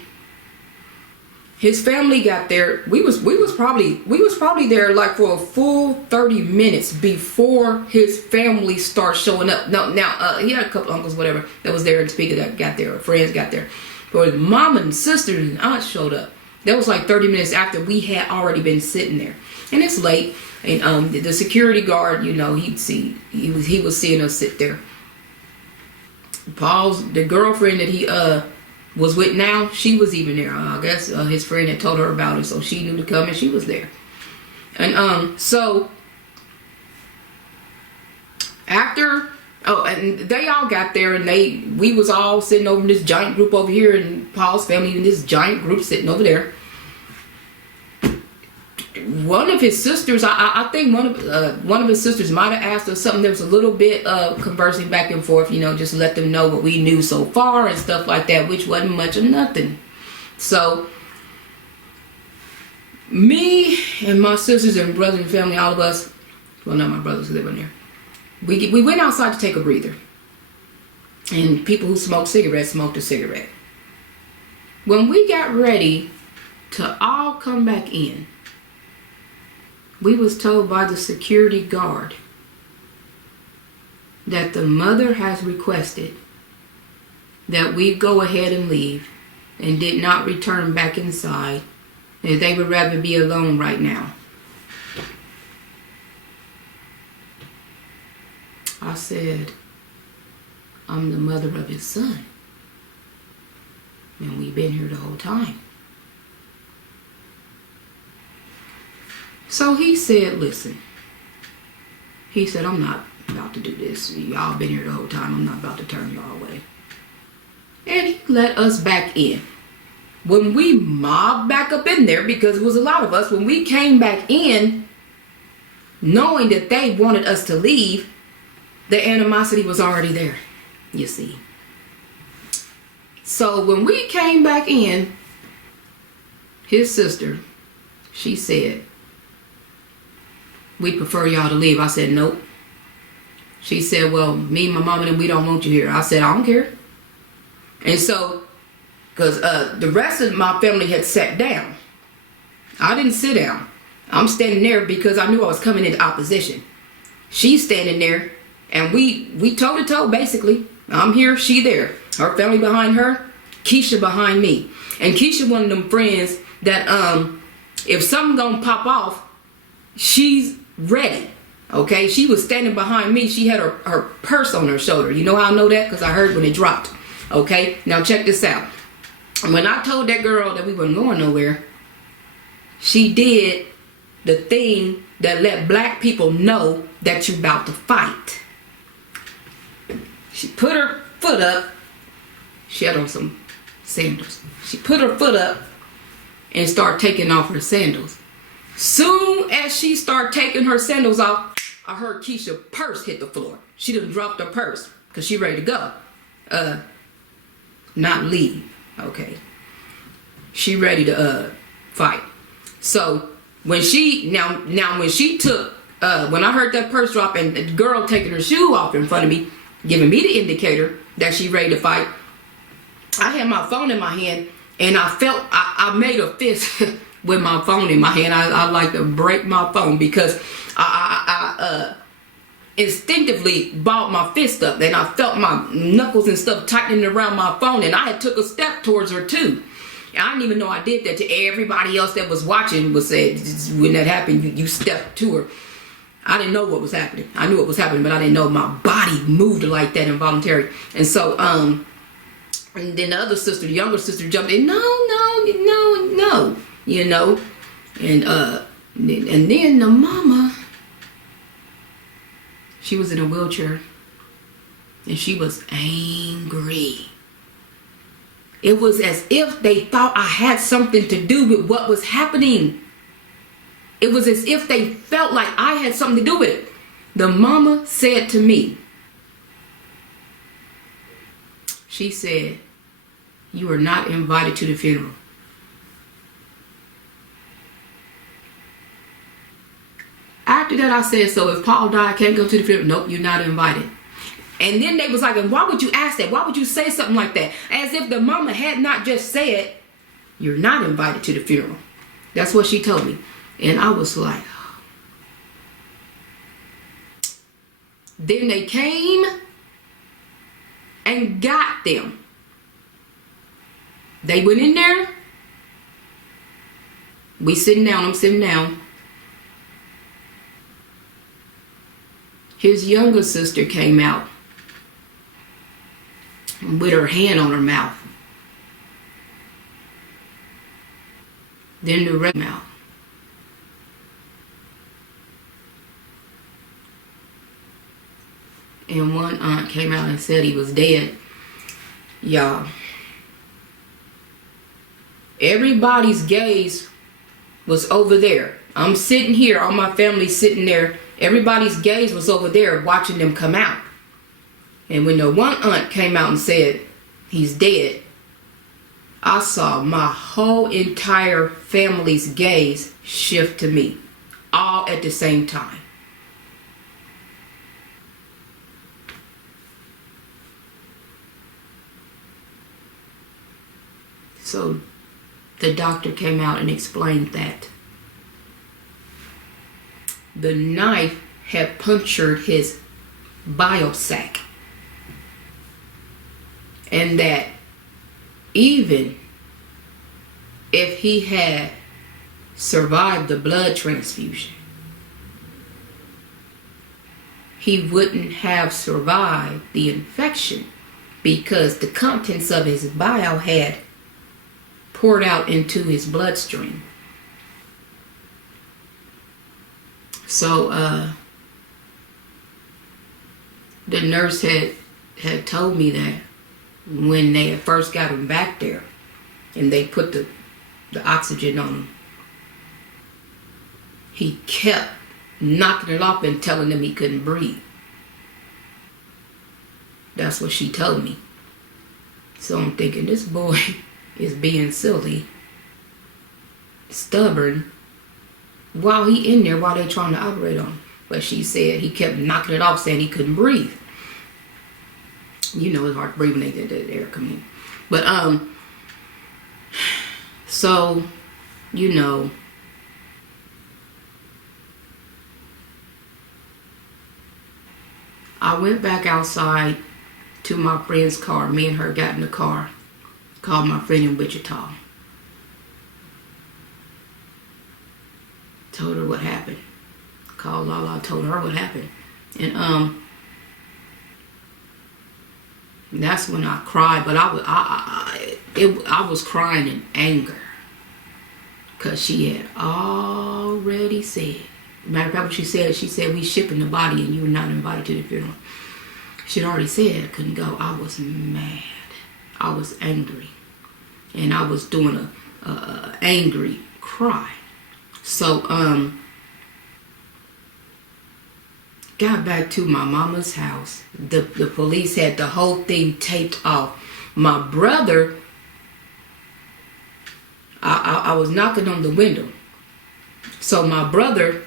His family got there. We was probably there like for a full 30 minutes before his family started showing up. Now he had a couple uncles, whatever, that was there and speaker that got there, or friends got there. But his mom and sisters and aunts showed up. That was like 30 minutes after we had already been sitting there. And it's late. And the security guard, he was seeing us sit there. The girlfriend that he was with now, she was even there. I guess his friend had told her about it, so she knew to come, and she was there. And so after, and they all got there, and we was all sitting over in this giant group over here, and Paul's family in this giant group sitting over there. One of his sisters, I think one of his sisters might have asked us something. There was a little bit of conversing back and forth, just let them know what we knew so far and stuff like that, which wasn't much of nothing. So me and my sisters and brothers and family, all of us, well, not my brothers, they weren't there. We went outside to take a breather. And people who smoke cigarettes smoked a cigarette. When we got ready to all come back in, we was told by the security guard that the mother has requested that we go ahead and leave and did not return back inside, and they would rather be alone right now. I said, I'm the mother of his son, and we've been here the whole time. So he said, listen, he said, I'm not about to do this. Y'all been here the whole time. I'm not about to turn y'all away. And he let us back in. When we mobbed back up in there, because it was a lot of us, when we came back in, knowing that they wanted us to leave, the animosity was already there, you see. So when we came back in, his sister, she said, we prefer y'all to leave. I said, nope. She said, well, me and my mom and them, we don't want you here. I said, I don't care. And so, because the rest of my family had sat down. I didn't sit down. I'm standing there because I knew I was coming into opposition. She's standing there, and we toe to toe, basically. I'm here, she there. Her family behind her, Keisha behind me. And Keisha one of them friends that if something gonna pop off, she's ready. Okay, she was standing behind me. She had her purse on her shoulder. You know how I know that? Because I heard when it dropped. Okay, now check this out. When I told that girl that we weren't going nowhere, she did the thing that let black people know that you're about to fight. She put her foot up. She had on some sandals. She put her foot up and started taking off her sandals. Soon as she started taking her sandals off, I heard Keisha's purse hit the floor. She done dropped her purse because she ready to go. Not leave. Okay. She ready to fight. So when she when she took when I heard that purse drop and the girl taking her shoe off in front of me, giving me the indicator that she ready to fight, I had my phone in my hand, and I felt, I made a fist with my phone in my hand. I like to break my phone because I instinctively balled my fist up, and I felt my knuckles and stuff tightening around my phone, and I had took a step towards her too. I didn't even know I did that. To everybody else that was watching was said, when that happened, you stepped to her. I didn't know what was happening. I knew what was happening, but I didn't know my body moved like that involuntarily. And so, and then the other sister, the younger sister, jumped in. No, you know. And then the mama, she was in a wheelchair, and she was angry. It was as if they thought I had something to do with what was happening. It was as if they felt like I had something to do with it. The mama said to me, she said, "You are not invited to the funeral." After that, I said, "So if Paul died, I can't go to the funeral?" "Nope, you're not invited." And then they was like, "And why would you ask that? Why would you say something like that?" As if the mama had not just said, "You're not invited to the funeral." That's what she told me. And I was like, then they came and got them. They went in there. We sitting down. I'm sitting down. His younger sister came out with her hand on her mouth. Then the red mouth. And one aunt came out and said he was dead. Y'all, everybody's gaze was over there. I'm sitting here, all my family sitting there. Everybody's gaze was over there watching them come out. And when the one aunt came out and said, "He's dead," I saw my whole entire family's gaze shift to me, all at the same time. So the doctor came out and explained that the knife had punctured his bile sac, and that even if he had survived the blood transfusion, he wouldn't have survived the infection because the contents of his bile had poured out into his bloodstream. So the nurse had told me that when they had first got him back there and they put the oxygen on him, he kept knocking it off and telling them he couldn't breathe. That's what she told me. So I'm thinking, this boy is being silly, stubborn, while he in there, while they trying to operate on him. But she said he kept knocking it off, saying he couldn't breathe. You know, it's hard to breathe when they did the air come in. But so, you know, I went back outside to my friend's car. Me and her got in the car. Called my friend in Wichita. Told her what happened. Called Lala, told her what happened. And that's when I cried. But I was crying in anger. Because she had already said. Matter of fact, what she said, "We shipping the body and you were not invited to the funeral." She'd already said I couldn't go. I was mad. I was angry. And I was doing a angry cry. So, got back to my mama's house. The police had the whole thing taped off. My brother, I was knocking on the window. So my brother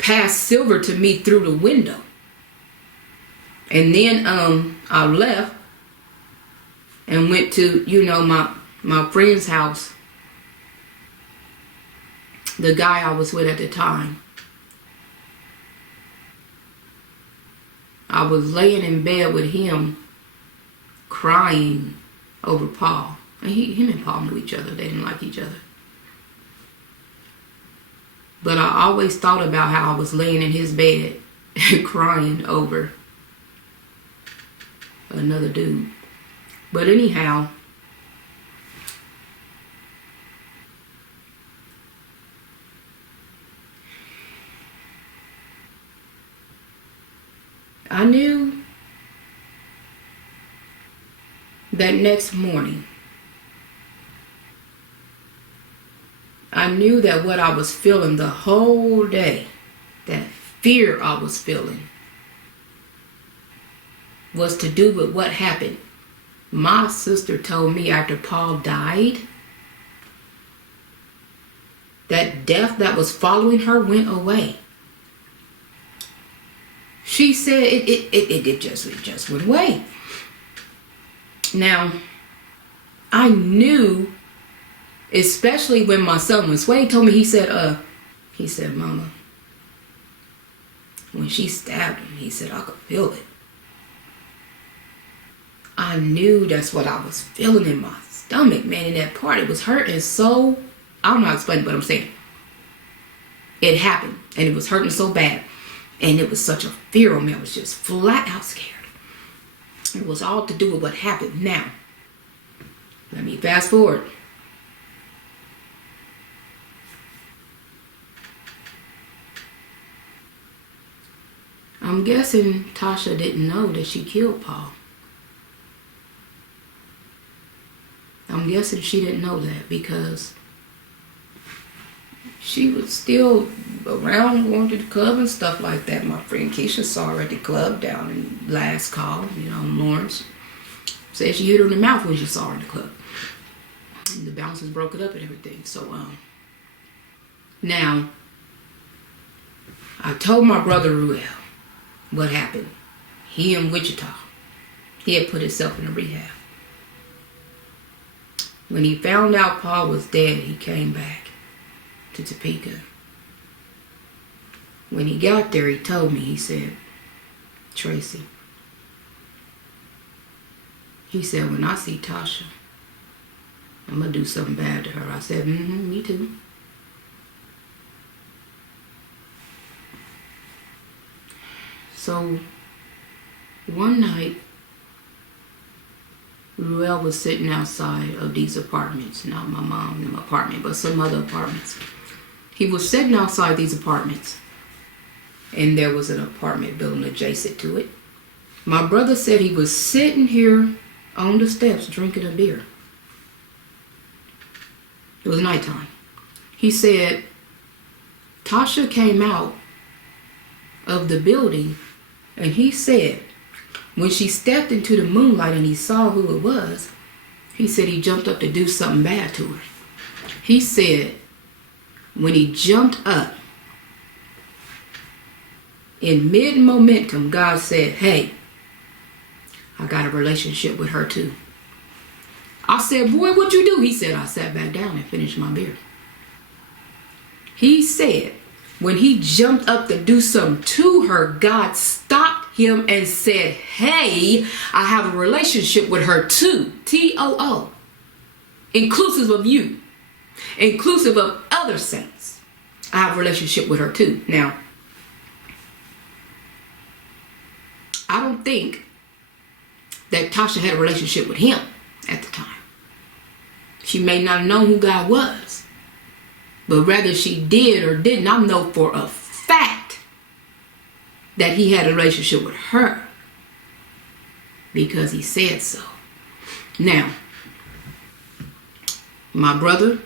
passed silver to me through the window. And then I left and went to, my friend's house. The guy I was with at the time. I was laying in bed with him, crying over Paul. And him and Paul knew each other. They didn't like each other. But I always thought about how I was laying in his bed crying over another dude. But anyhow, I knew that next morning, I knew that what I was feeling the whole day, that fear I was feeling, was to do with what happened. My sister told me after Paul died, that death that was following her went away. She said it just went away. Now, I knew, especially when my son, when Sway told me, he said, Mama, when she stabbed him, he said, I could feel it. I knew that's what I was feeling in my stomach, man. In that part, it was hurting so, I don't know how to explain it, but I'm saying it happened, and it was hurting so bad, and it was such a fear on me. I was just flat out scared. It was all to do with what happened. Now, let me fast forward. I'm guessing Tasha didn't know that she killed Paul. I'm guessing she didn't know that because she was still around going to the club and stuff like that. My friend Keisha saw her at the club down in last call, Lawrence. Said she hit her in the mouth when she saw her in the club. And the bouncers broke it up and everything. So, now, I told my brother Ruel what happened. He in Wichita. He had put himself in a rehab. When he found out Paul was dead, he came back to Topeka. When he got there, he told me, he said, Tracy, he said, when I see Tasha, I'm going to do something bad to her. I said, me too. So, one night, Ruel was sitting outside of these apartments. Not my mom's apartment, but some other apartments. He was sitting outside these apartments. And there was an apartment building adjacent to it. My brother said he was sitting here on the steps drinking a beer. It was nighttime. He said Tasha came out of the building, and he said when she stepped into the moonlight and he saw who it was, he said he jumped up to do something bad to her. He said when he jumped up, in mid-momentum, God said, hey, I got a relationship with her too. I said, boy, what'd you do? He said, I sat back down and finished my beer. He said, when he jumped up to do something to her, God stopped him and said, hey, I have a relationship with her too. T-O-O. Inclusive of you. Inclusive of other saints. I have a relationship with her too. Now, I don't think that Tasha had a relationship with him at the time. She may not have known who God was. But whether she did or didn't, I know for a fact that he had a relationship with her. Because he said so. Now, my brother,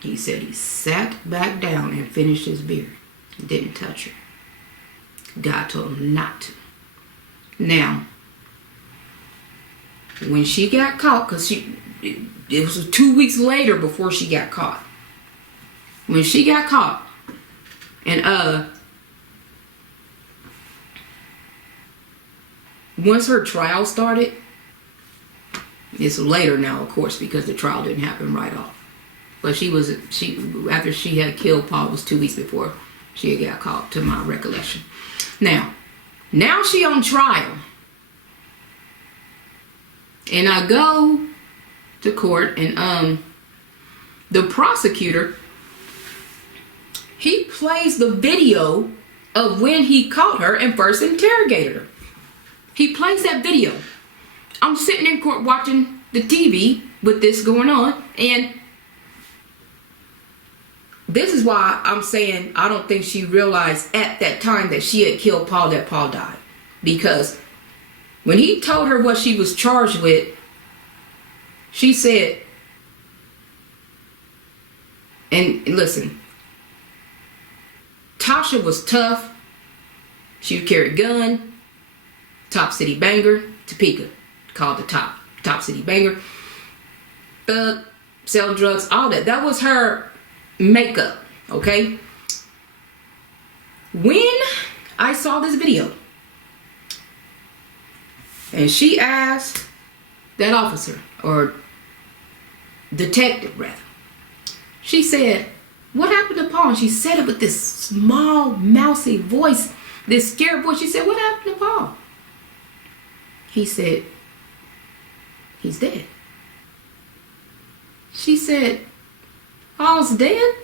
he said he sat back down and finished his beer. Didn't touch her. God told him not to. Now, when she got caught, because it was 2 weeks later before she got caught. When she got caught, and once her trial started, it's later now, of course, because the trial didn't happen right off. But after she had killed Paul, it was 2 weeks before she had got caught, to my recollection. Now she on trial. And I go to court, and the prosecutor, he plays the video of when he caught her and first interrogated her. He plays that video. I'm sitting in court watching the TV with this going on, and this is why I'm saying I don't think she realized at that time that she had killed Paul, that Paul died. Because when he told her what she was charged with, she said, and listen, Tasha was tough. She would carry a gun. Top city banger. Topeka, called the top city banger. Thug, sell drugs, all that. That was her makeup, okay? When I saw this video, and she asked that officer, or detective rather, she said, what happened to Paul? And she said it with this small, mousy voice, this scared voice. She said, what happened to Paul? He said, he's dead. She said, Paul's dead?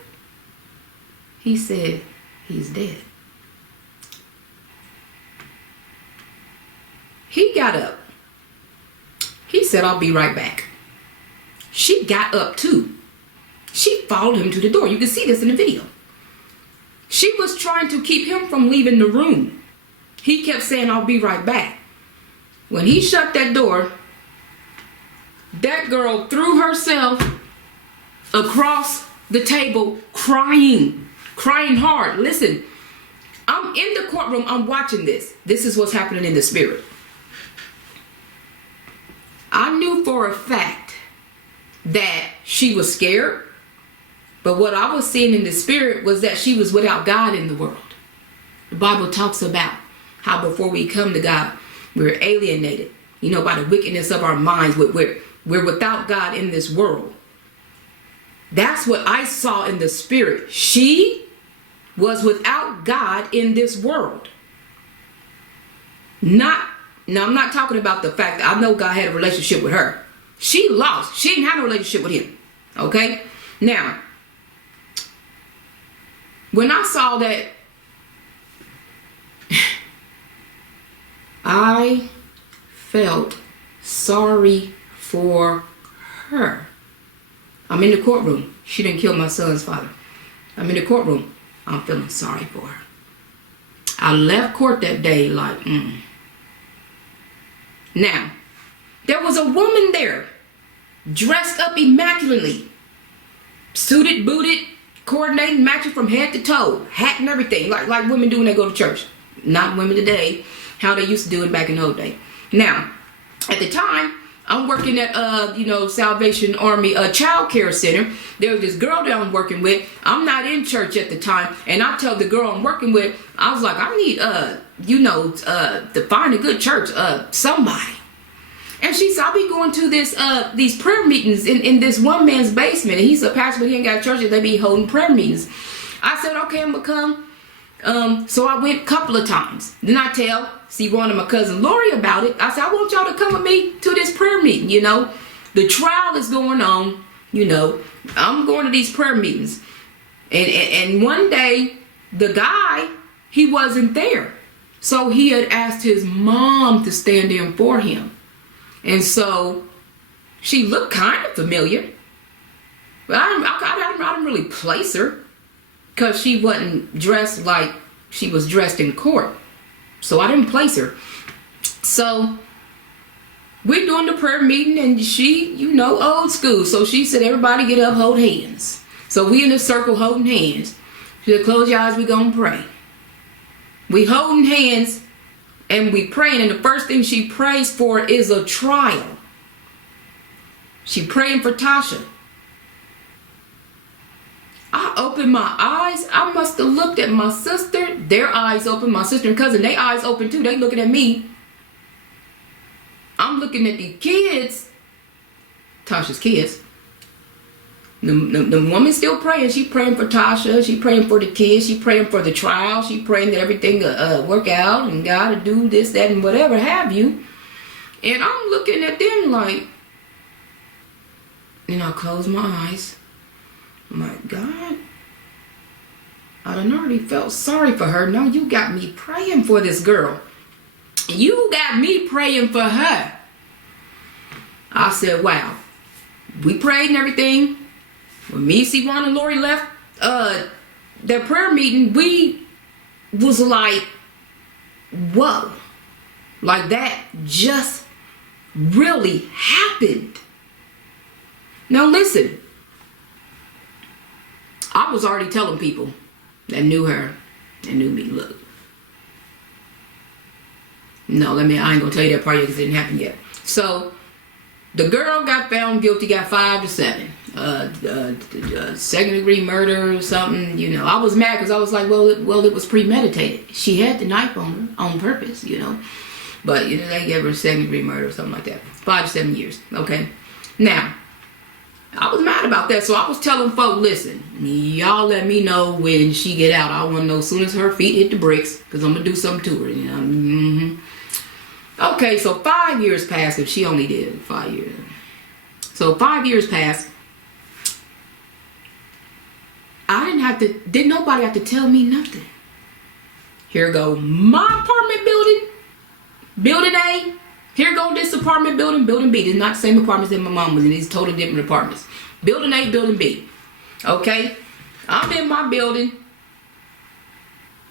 He said, he's dead. He got up. He said, I'll be right back. She got up too. She followed him to the door. You can see this in the video. She was trying to keep him from leaving the room. He kept saying, I'll be right back. When he shut that door, that girl threw herself across the table crying hard. Listen, I'm in the courtroom. I'm watching this. This is what's happening in the spirit. I knew for a fact that she was scared. But what I was seeing in the spirit was that she was without God in the world. The Bible talks about how before we come to God, we're alienated, by the wickedness of our minds. We're without God in this world. That's what I saw in the spirit. She was without God in this world. Now, I'm not talking about the fact that I know God had a relationship with her. She lost. She didn't have a relationship with him. Okay? Now, when I saw that, I felt sorry for her. I'm in the courtroom. She didn't kill my son's father. I'm in the courtroom. I'm feeling sorry for her. I left court that day like, Now, there was a woman there, dressed up immaculately, suited, booted, coordinating, matching from head to toe, hat and everything, like women do when they go to church. Not women today, how they used to do it back in the old day. Now, at the time, I'm working at Salvation Army child care center. There was this girl that I'm working with. I'm not in church at the time, and I tell the girl I'm working with, I was like, I need to find a good church, somebody. And she said, I'll be going to these prayer meetings in this one man's basement. And he's a pastor, but he ain't got a church, and they be holding prayer meetings. I said, okay, I'm gonna come. So I went a couple of times. Then I see one of my cousin Lori about it. I said, I want y'all to come with me to this prayer meeting. The trial is going on. I'm going to these prayer meetings. And one day, the guy, he wasn't there. So he had asked his mom to stand in for him. And so she looked kind of familiar. But I didn't really place her, because she wasn't dressed like she was dressed in court. So I didn't place her. So we're doing the prayer meeting, and she, old school. So she said, everybody get up, hold hands. So we in a circle holding hands. She said, close your eyes, we gonna pray. We holding hands, and we praying, and the first thing she prays for is a trial. She praying for Tasha. I opened my eyes. I must have looked at my sister. Their eyes open. My sister and cousin, their eyes open too. They looking at me. looking at the kids, Tasha's kids. The woman's still praying. She praying for Tasha. She praying for the kids. She praying for the trial. She praying that everything work out and God to do this, that, and whatever have you. And I'm looking at them like, and I close my eyes. My God, I done already felt sorry for her. Now you got me praying for this girl. You got me praying for her. I said, wow. We prayed and everything. When me, C1, and Lori left that prayer meeting, we was like, whoa. Like that just really happened. Now listen. I was already telling people that knew her and knew me, look. No, I ain't gonna tell you that part yet because it didn't happen yet. So, the girl got found guilty, got 5 to 7. Second degree murder or something, you know. I was mad because I was like, well, it was premeditated. She had the knife on her on purpose, you know. But, you know, they gave her second degree murder or something like that. 5 to 7 years, okay. Now, I was mad about that, so I was telling folk, listen, y'all let me know when she get out. I want to know as soon as her feet hit the bricks, because I'm going to do something to her, you know. Okay, so 5 years passed, if she only did 5 years. So 5 years passed. Didn't nobody have to tell me nothing. Here go my apartment building, building A. Here go this apartment building, building B. These not the same apartments that my mom was in. These totally different apartments. Building A, building B. Okay? I'm in my building.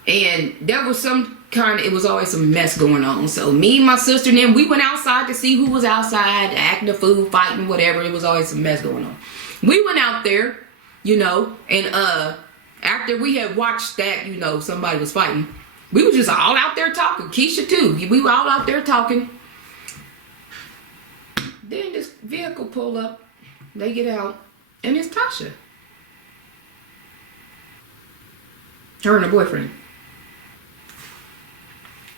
And there was it was always some mess going on. So me and my sister and them, we went outside to see who was outside, acting a fool, fighting, whatever. It was always some mess going on. We went out there, you know, and after we had watched that, you know, somebody was fighting, we were just all out there talking. Keisha too. We were all out there talking. Then this vehicle pull up, they get out, and it's Tasha. Her and her boyfriend.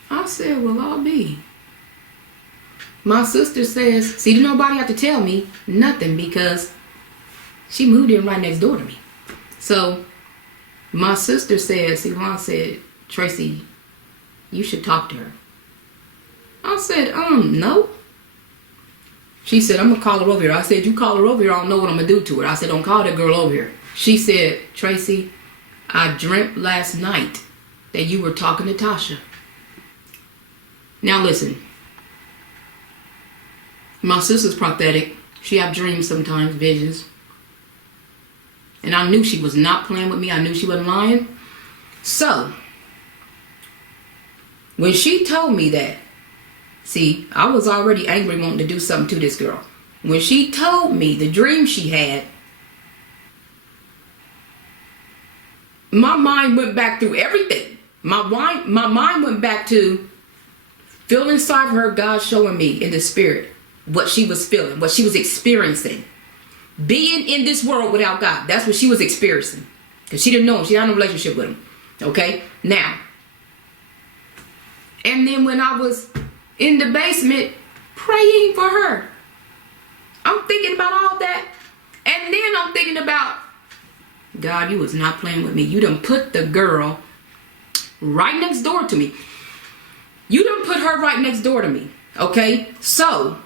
I said, well, I'll be. My sister says, see, nobody have to tell me nothing because she moved in right next door to me. So my sister said, see, Mom said, Tracy, you should talk to her. I said, no. She said, I'm going to call her over here. I said, you call her over here, I don't know what I'm going to do to her. I said, don't call that girl over here. She said, Tracy, I dreamt last night that you were talking to Tasha. Now listen. My sister's prophetic. She have dreams sometimes, visions. And I knew she was not playing with me. I knew she wasn't lying. So, when she told me that, see, I was already angry wanting to do something to this girl. When she told me the dream she had, my mind went back through everything. My mind went back to feeling sorry for her, God showing me in the spirit what she was feeling, what she was experiencing. Being in this world without God. That's what she was experiencing. Because she didn't know him. She had no relationship with him. Okay? Now. And then when I was in the basement praying for her, I'm thinking about all that. And then I'm thinking about, God, you was not playing with me. You done put the girl right next door to me. You done put her right next door to me. Okay? So,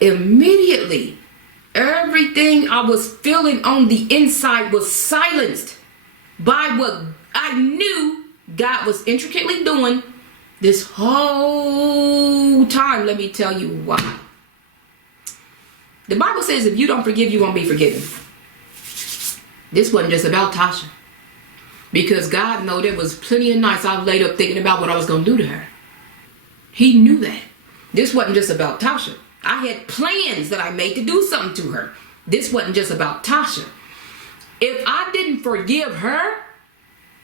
immediately, everything I was feeling on the inside was silenced by what I knew God was intricately doing this whole time. Let me tell you why. The Bible says if you don't forgive, you won't be forgiven. This wasn't just about Tasha. Because God knew there was plenty of nights I laid up thinking about what I was going to do to her. He knew that. This wasn't just about Tasha. I had plans that I made to do something to her. This wasn't just about Tasha. If I didn't forgive her,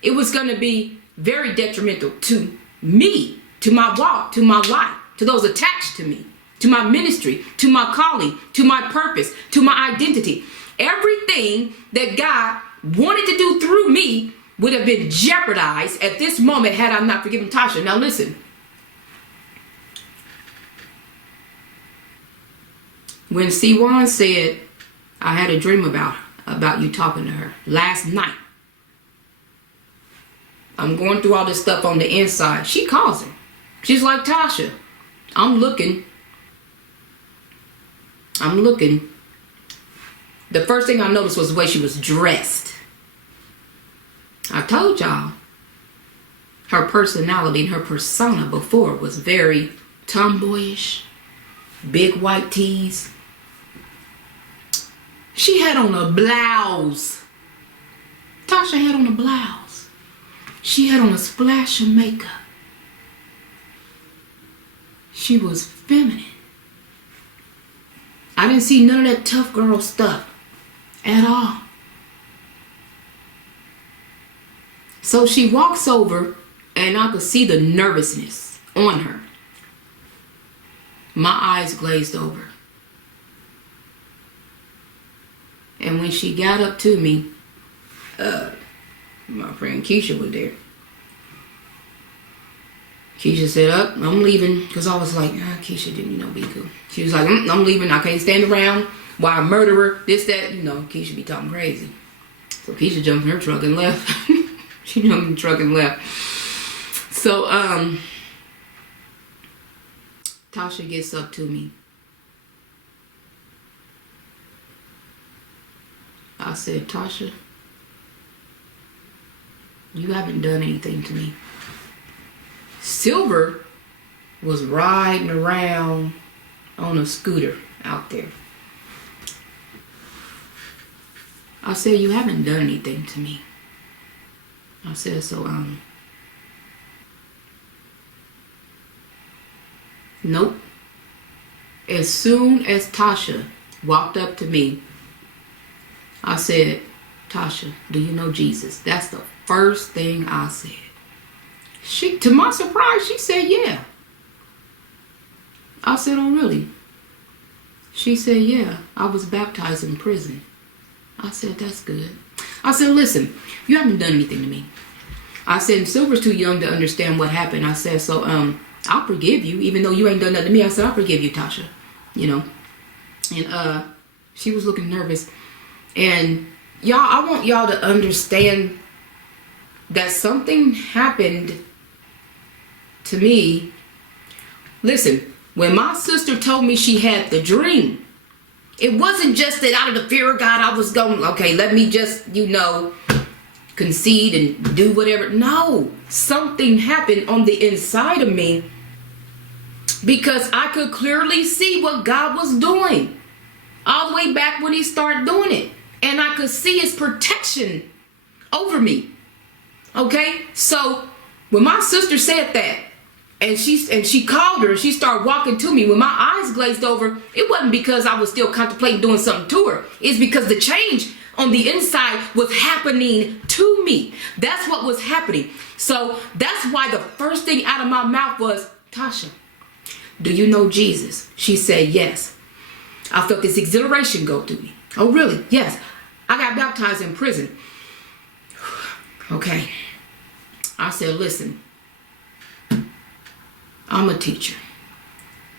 it was going to be very detrimental to me, to my walk, to my life, to those attached to me, to my ministry, to my calling, to my purpose, to my identity. Everything that God wanted to do through me would have been jeopardized at this moment had I not forgiven Tasha. Now listen. When C1 said, I had a dream about you talking to her last night. I'm going through all this stuff on the inside. She calls him. She's like, Tasha, I'm looking. The first thing I noticed was the way she was dressed. I told y'all, her personality and her persona before was very tomboyish, big white tees. She had on a blouse. Tasha had on a blouse. She had on a splash of makeup. She was feminine. I didn't see none of that tough girl stuff at all. So she walks over and I could see the nervousness on her. My eyes glazed over. And when she got up to me, my friend Keisha was there. Keisha said, I'm leaving. Because I was like, Keisha didn't, be good. She was like, I'm leaving. I can't stand around. Why a murderer? This, that. Keisha be talking crazy. So Keisha jumped in her truck and left. She jumped in the truck and left. So, Tasha gets up to me. I said, Tasha, you haven't done anything to me. Silver was riding around on a scooter out there. I said, you haven't done anything to me. I said, so, nope. As soon as Tasha walked up to me, I said, Tasha, do you know Jesus? That's the first thing I said. To my surprise, she said, yeah. I said, oh, really? She said, yeah, I was baptized in prison. I said, that's good. I said, listen, you haven't done anything to me. I said, Silver's too young to understand what happened. I said, so I'll forgive you, even though you ain't done nothing to me. I said, I'll forgive you, Tasha. And she was looking nervous. And y'all, I want y'all to understand that something happened to me. Listen, when my sister told me she had the dream, it wasn't just that out of the fear of God I was going, okay, let me just, concede and do whatever. No, something happened on the inside of me because I could clearly see what God was doing all the way back when he started doing it. And I could see his protection over me. Okay? So when my sister said that, and she called her and she started walking to me, when my eyes glazed over, it wasn't because I was still contemplating doing something to her. It's because the change on the inside was happening to me. That's what was happening. So that's why the first thing out of my mouth was, Tasha, do you know Jesus? She said, yes. I felt this exhilaration go through me. Oh, really? Yes. I got baptized in prison. Okay. I said, listen, I'm a teacher.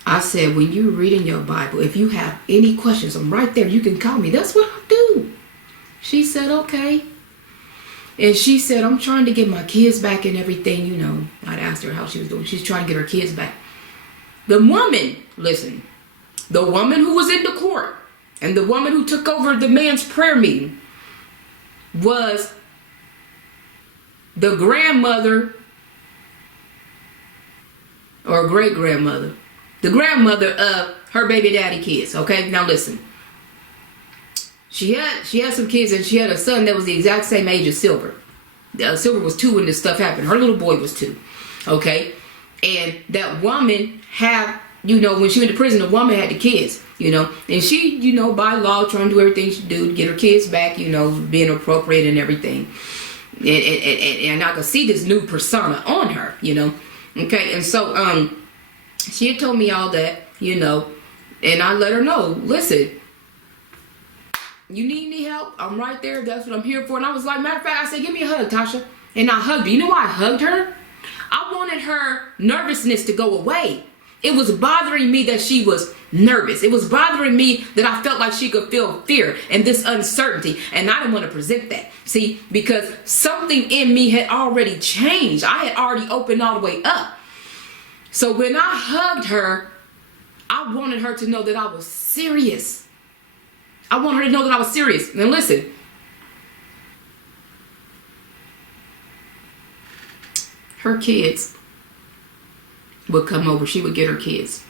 I said, when you read in your Bible, if you have any questions, I'm right there. You can call me. That's what I do. She said, okay. And she said, I'm trying to get my kids back and everything, I'd asked her how she was doing. She's trying to get her kids back. The woman, listen, the woman who was in the court and the woman who took over the man's prayer meeting was the grandmother or great-grandmother, the grandmother of her baby daddy kids. Okay, now listen. She had some kids and she had a son that was the exact same age as Silver. Silver was 2 when this stuff happened. Her little boy was 2. Okay, and that woman had, when she went to prison, the woman had the kids, and she, by law, trying to do everything she do to get her kids back, being appropriate and everything. And I could see this new persona on her, Okay, and so she had told me all that, and I let her know, listen, you need any help? I'm right there. That's what I'm here for. And I was like, matter of fact, I said, give me a hug, Tasha. And I hugged her. You know why I hugged her? I wanted her nervousness to go away. It was bothering me that she was nervous. It was bothering me that I felt like she could feel fear and this uncertainty. And I didn't want to present that. See, because something in me had already changed. I had already opened all the way up. So when I hugged her, I wanted her to know that I was serious. I wanted her to know that I was serious. Now listen. Her kids would come over. She would get her kids.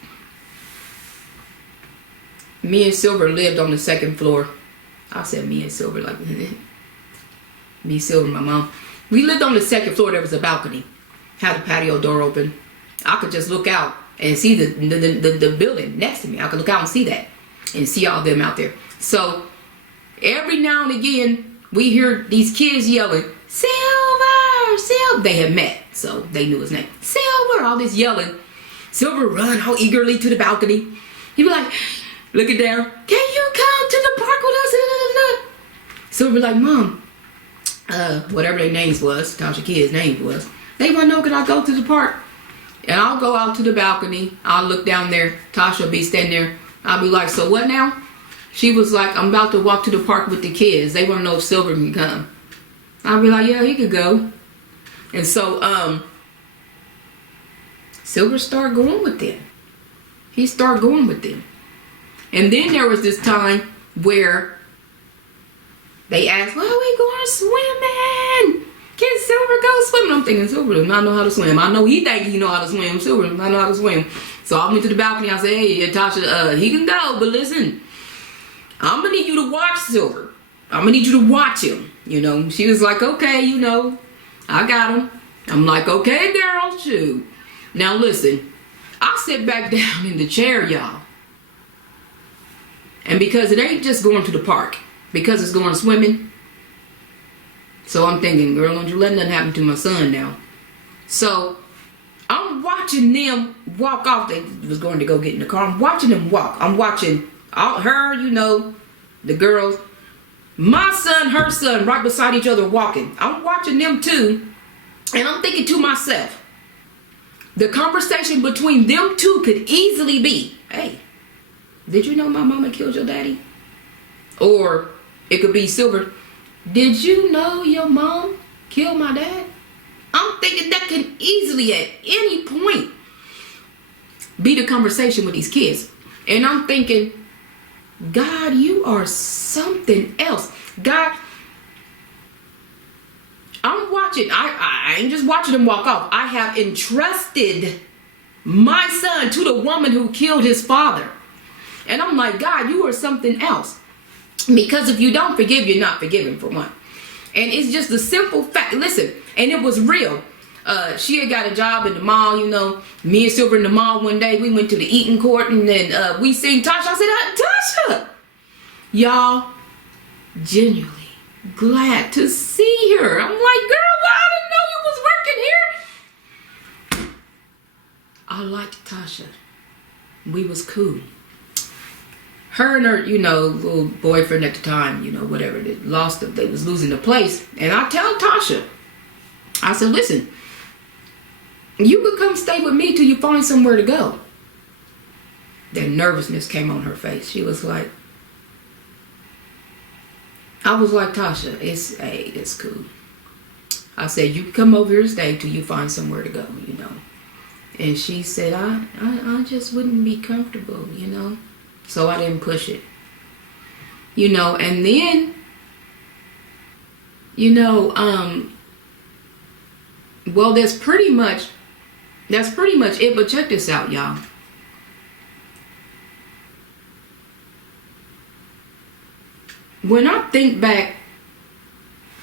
Me and Silver lived on the second floor. I said me and Silver, like me, Silver, my mom. We lived on the second floor. There was a balcony. Had the patio door open. I could just look out and see the building next to me. I could look out and see that. And see all them out there. So every now and again, we hear these kids yelling, Silver, Silver. They had met, so they knew his name. Silver, all this yelling. Silver run all eagerly to the balcony. He'd be like, looking down, can you come to the park with us? Silver like, Mom, whatever their names was, Tasha kids' name was, they want to know, could I go to the park? And I'll go out to the balcony. I'll look down there. Tasha will be standing there. I'll be like, so what now? She was like, I'm about to walk to the park with the kids. They want to know if Silver can come. I'll be like, yeah, he could go. And so, Silver started going with them. He started going with them. And then there was this time where they asked, well, we going swimming. Can Silver go swimming? I'm thinking, Silver does not know how to swim. I know he think he know how to swim. Silver does not know how to swim. So I went to the balcony. I said, hey, Tasha, he can go, but listen, I'm going to need you to watch Silver. I'm going to need you to watch him. You know, she was like, okay, you know, I got him. I'm like, okay, girl, shoot. Now listen, I sit back down in the chair, y'all. And because it ain't just going to the park, because it's going swimming. So I'm thinking, girl, don't you let nothing happen to my son now. So I'm watching them walk off. They was going to go get in the car. I'm watching them walk. I'm watching her, you know, the girls, my son, her son, right beside each other walking. I'm watching them too. And I'm thinking to myself, the conversation between them two could easily be, hey, did you know my mama killed your daddy? Or it could be Silver, did you know your mom killed my dad? I'm thinking that could easily at any point be the conversation with these kids. And I'm thinking, God, you are something else. God, I'm watching. I ain't just watching them walk off. I have entrusted my son to the woman who killed his father. And I'm like, God, you are something else. Because if you don't forgive, you're not forgiven, for one. And it's just a simple fact. Listen, and it was real. She had got a job in the mall, you know. Me and Silver in the mall one day. We went to the eating court and then we seen Tasha. I said, Tasha. Y'all, genuinely glad to see her. I'm like, girl, I didn't know you was working here. I liked Tasha. We was cool. Her and her, you know, little boyfriend at the time, you know, whatever, they lost them. They was losing the place. And I tell Tasha, I said, listen, you could come stay with me till you find somewhere to go. That nervousness came on her face. She was like, I was like, Tasha, it's cool. I said, you can come over here and stay till you find somewhere to go, you know. And she said, I just wouldn't be comfortable, you know. So I didn't push it. You know, and then, you know, well, that's pretty much it. But check this out, y'all. When I think back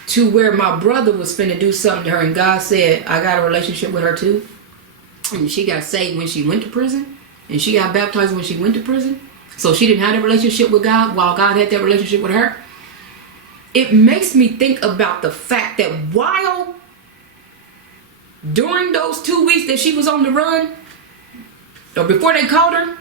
to where my brother was finna do something to her and God said, I got a relationship with her too. And she got saved when she went to prison. And she got baptized when she went to prison. So she didn't have a relationship with God while God had that relationship with her. It makes me think about the fact that while during those 2 weeks that she was on the run, or before they called her,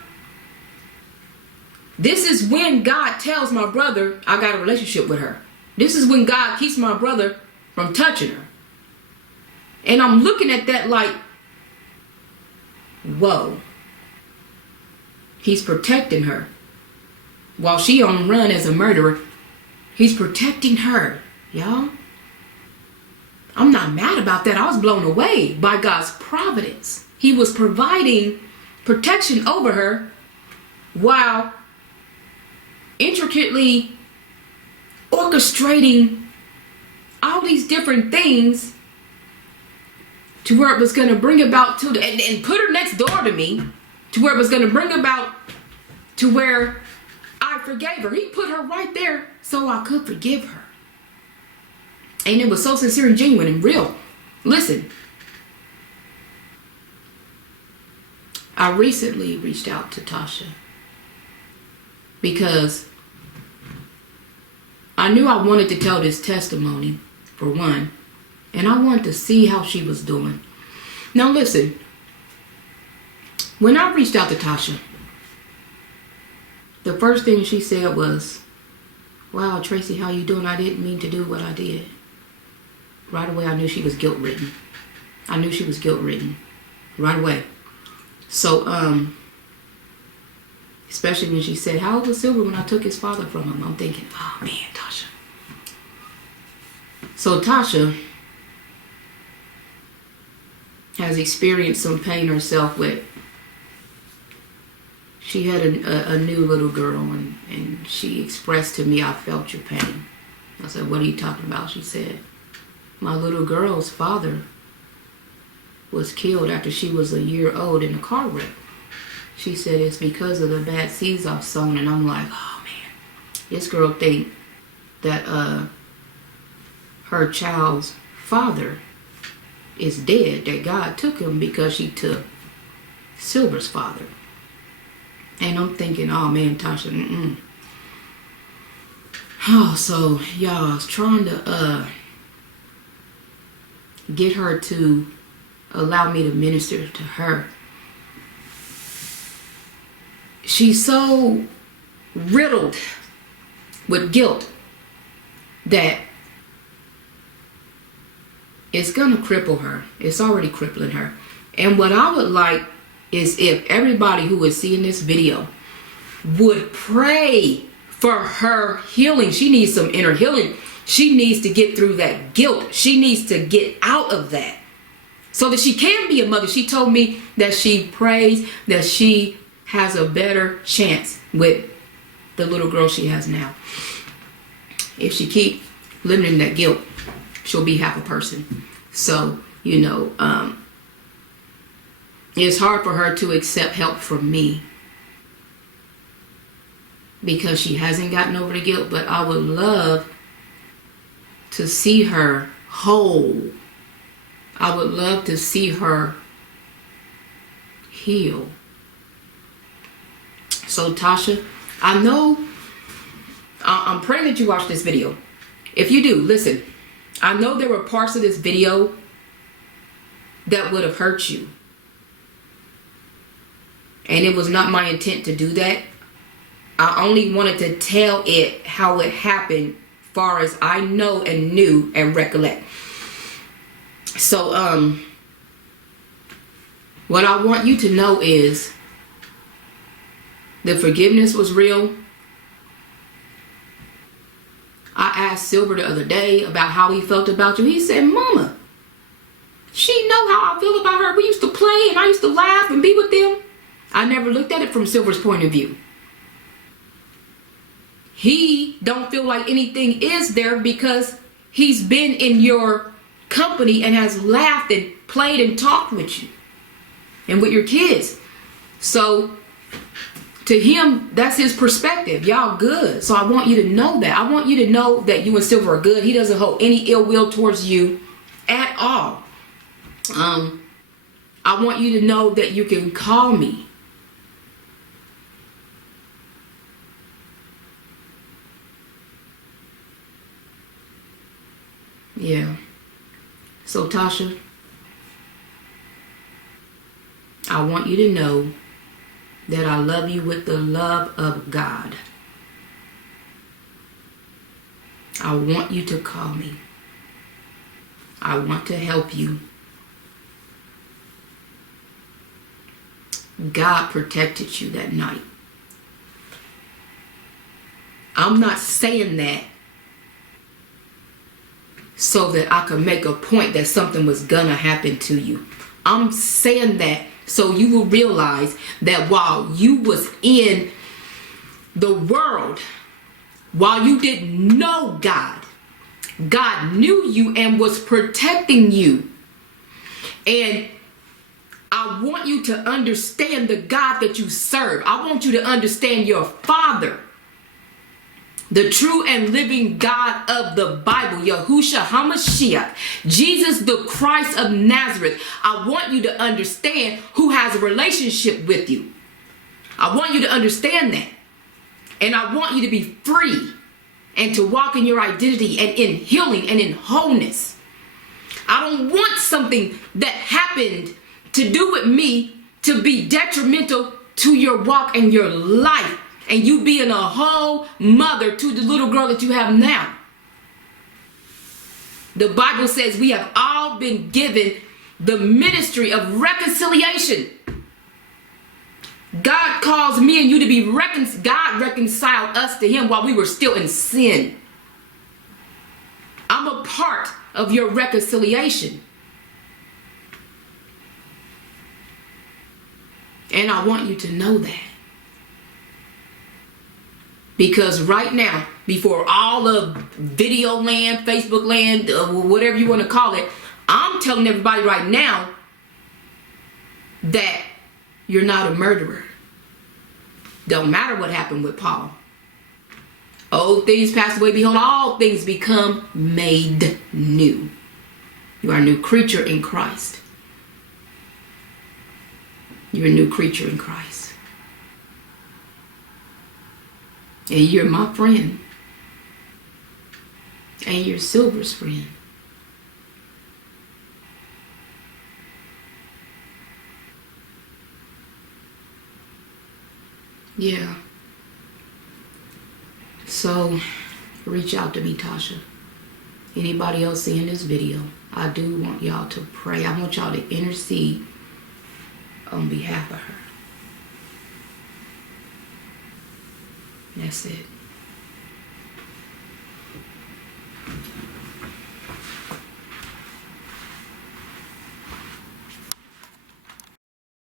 this is when God tells my brother, I got a relationship with her. This is when God keeps my brother from touching her. And I'm looking at that like, whoa. He's protecting her. While she on run as a murderer, he's protecting her, y'all. I'm not mad about that. I was blown away by God's providence. He was providing protection over her while intricately orchestrating all these different things to where it was going to bring about and put her next door to me, to where it was going to bring about to where I forgave her. He put her right there so I could forgive her. And it was so sincere and genuine and real. Listen, I recently reached out to Tasha because I knew I wanted to tell this testimony, for one, and I wanted to see how she was doing. Now listen, when I reached out to Tasha, the first thing she said was, "Wow, Tracy, how you doing? I didn't mean to do what I did." Right away, I knew she was guilt-ridden. I knew she was guilt-ridden. Right away. So, especially when she said, "How old was Silver when I took his father from him?" I'm thinking, oh man, Tasha. So Tasha has experienced some pain herself with. She had a new little girl, and she expressed to me, "I felt your pain." I said, "What are you talking about?" She said, "My little girl's father was killed after she was a year old in a car wreck." She said, "It's because of the bad seeds I've sown." And I'm like, oh man, this girl think that her child's father is dead, that God took him because she took Silver's father. And I'm thinking, oh man, Tasha, Oh, so y'all, I was trying to get her to allow me to minister to her. She's so riddled with guilt that it's gonna cripple her. It's already crippling her. And what I would like is if everybody who is seeing this video would pray for her healing. She needs some inner healing. She needs to get through that guilt. She needs to get out of that so that she can be a mother. She told me that she prays that she has a better chance with the little girl she has now. If she keep living in that guilt, she'll be half a person. So, it's hard for her to accept help from me because she hasn't gotten over the guilt, but I would love to see her whole. I would love to see her heal. So Tasha, I know, I'm praying that you watch this video. If you do, listen, I know there were parts of this video that would have hurt you. And it was not my intent to do that. I only wanted to tell it how it happened, far as I know and knew and recollect. So, what I want you to know is the forgiveness was real. I asked Silver the other day about how he felt about you. He said, "Mama, she know how I feel about her. We used to play and I used to laugh and be with them." I never looked at it from Silver's point of view. He don't feel like anything is there because he's been in your company and has laughed and played and talked with you and with your kids. So to him, that's his perspective. Y'all good. So I want you to know that. I want you to know that you and Silver are good. He doesn't hold any ill will towards you at all. I want you to know that you can call me. Yeah. So Tasha, I want you to know that I love you with the love of God. I want you to call me. I want to help you. God protected you that night. I'm not saying that so that I could make a point that something was gonna happen to you. I'm saying that so you will realize that while you was in the world, while you didn't know God, God knew you and was protecting you. And I want you to understand the God that you serve. I want you to understand your Father, the true and living God of the Bible, Yahushua HaMashiach, Jesus the Christ of Nazareth. I want you to understand who has a relationship with you. I want you to understand that. And I want you to be free and to walk in your identity and in healing and in wholeness. I don't want something that happened to do with me to be detrimental to your walk and your life, and you being a whole mother to the little girl that you have now. The Bible says we have all been given the ministry of reconciliation. God calls me and you to be God reconciled us to him while we were still in sin. I'm a part of your reconciliation. And I want you to know that. Because right now, before all of video land, Facebook land, whatever you want to call it, I'm telling everybody right now that you're not a murderer. Don't matter what happened with Paul. Old things pass away. Behold, all things become made new. You are a new creature in Christ. You're a new creature in Christ. And you're my friend. And you're Silver's friend. Yeah. So, reach out to me, Tasha. Anybody else seeing this video, I do want y'all to pray. I want y'all to intercede on behalf of her. That's it.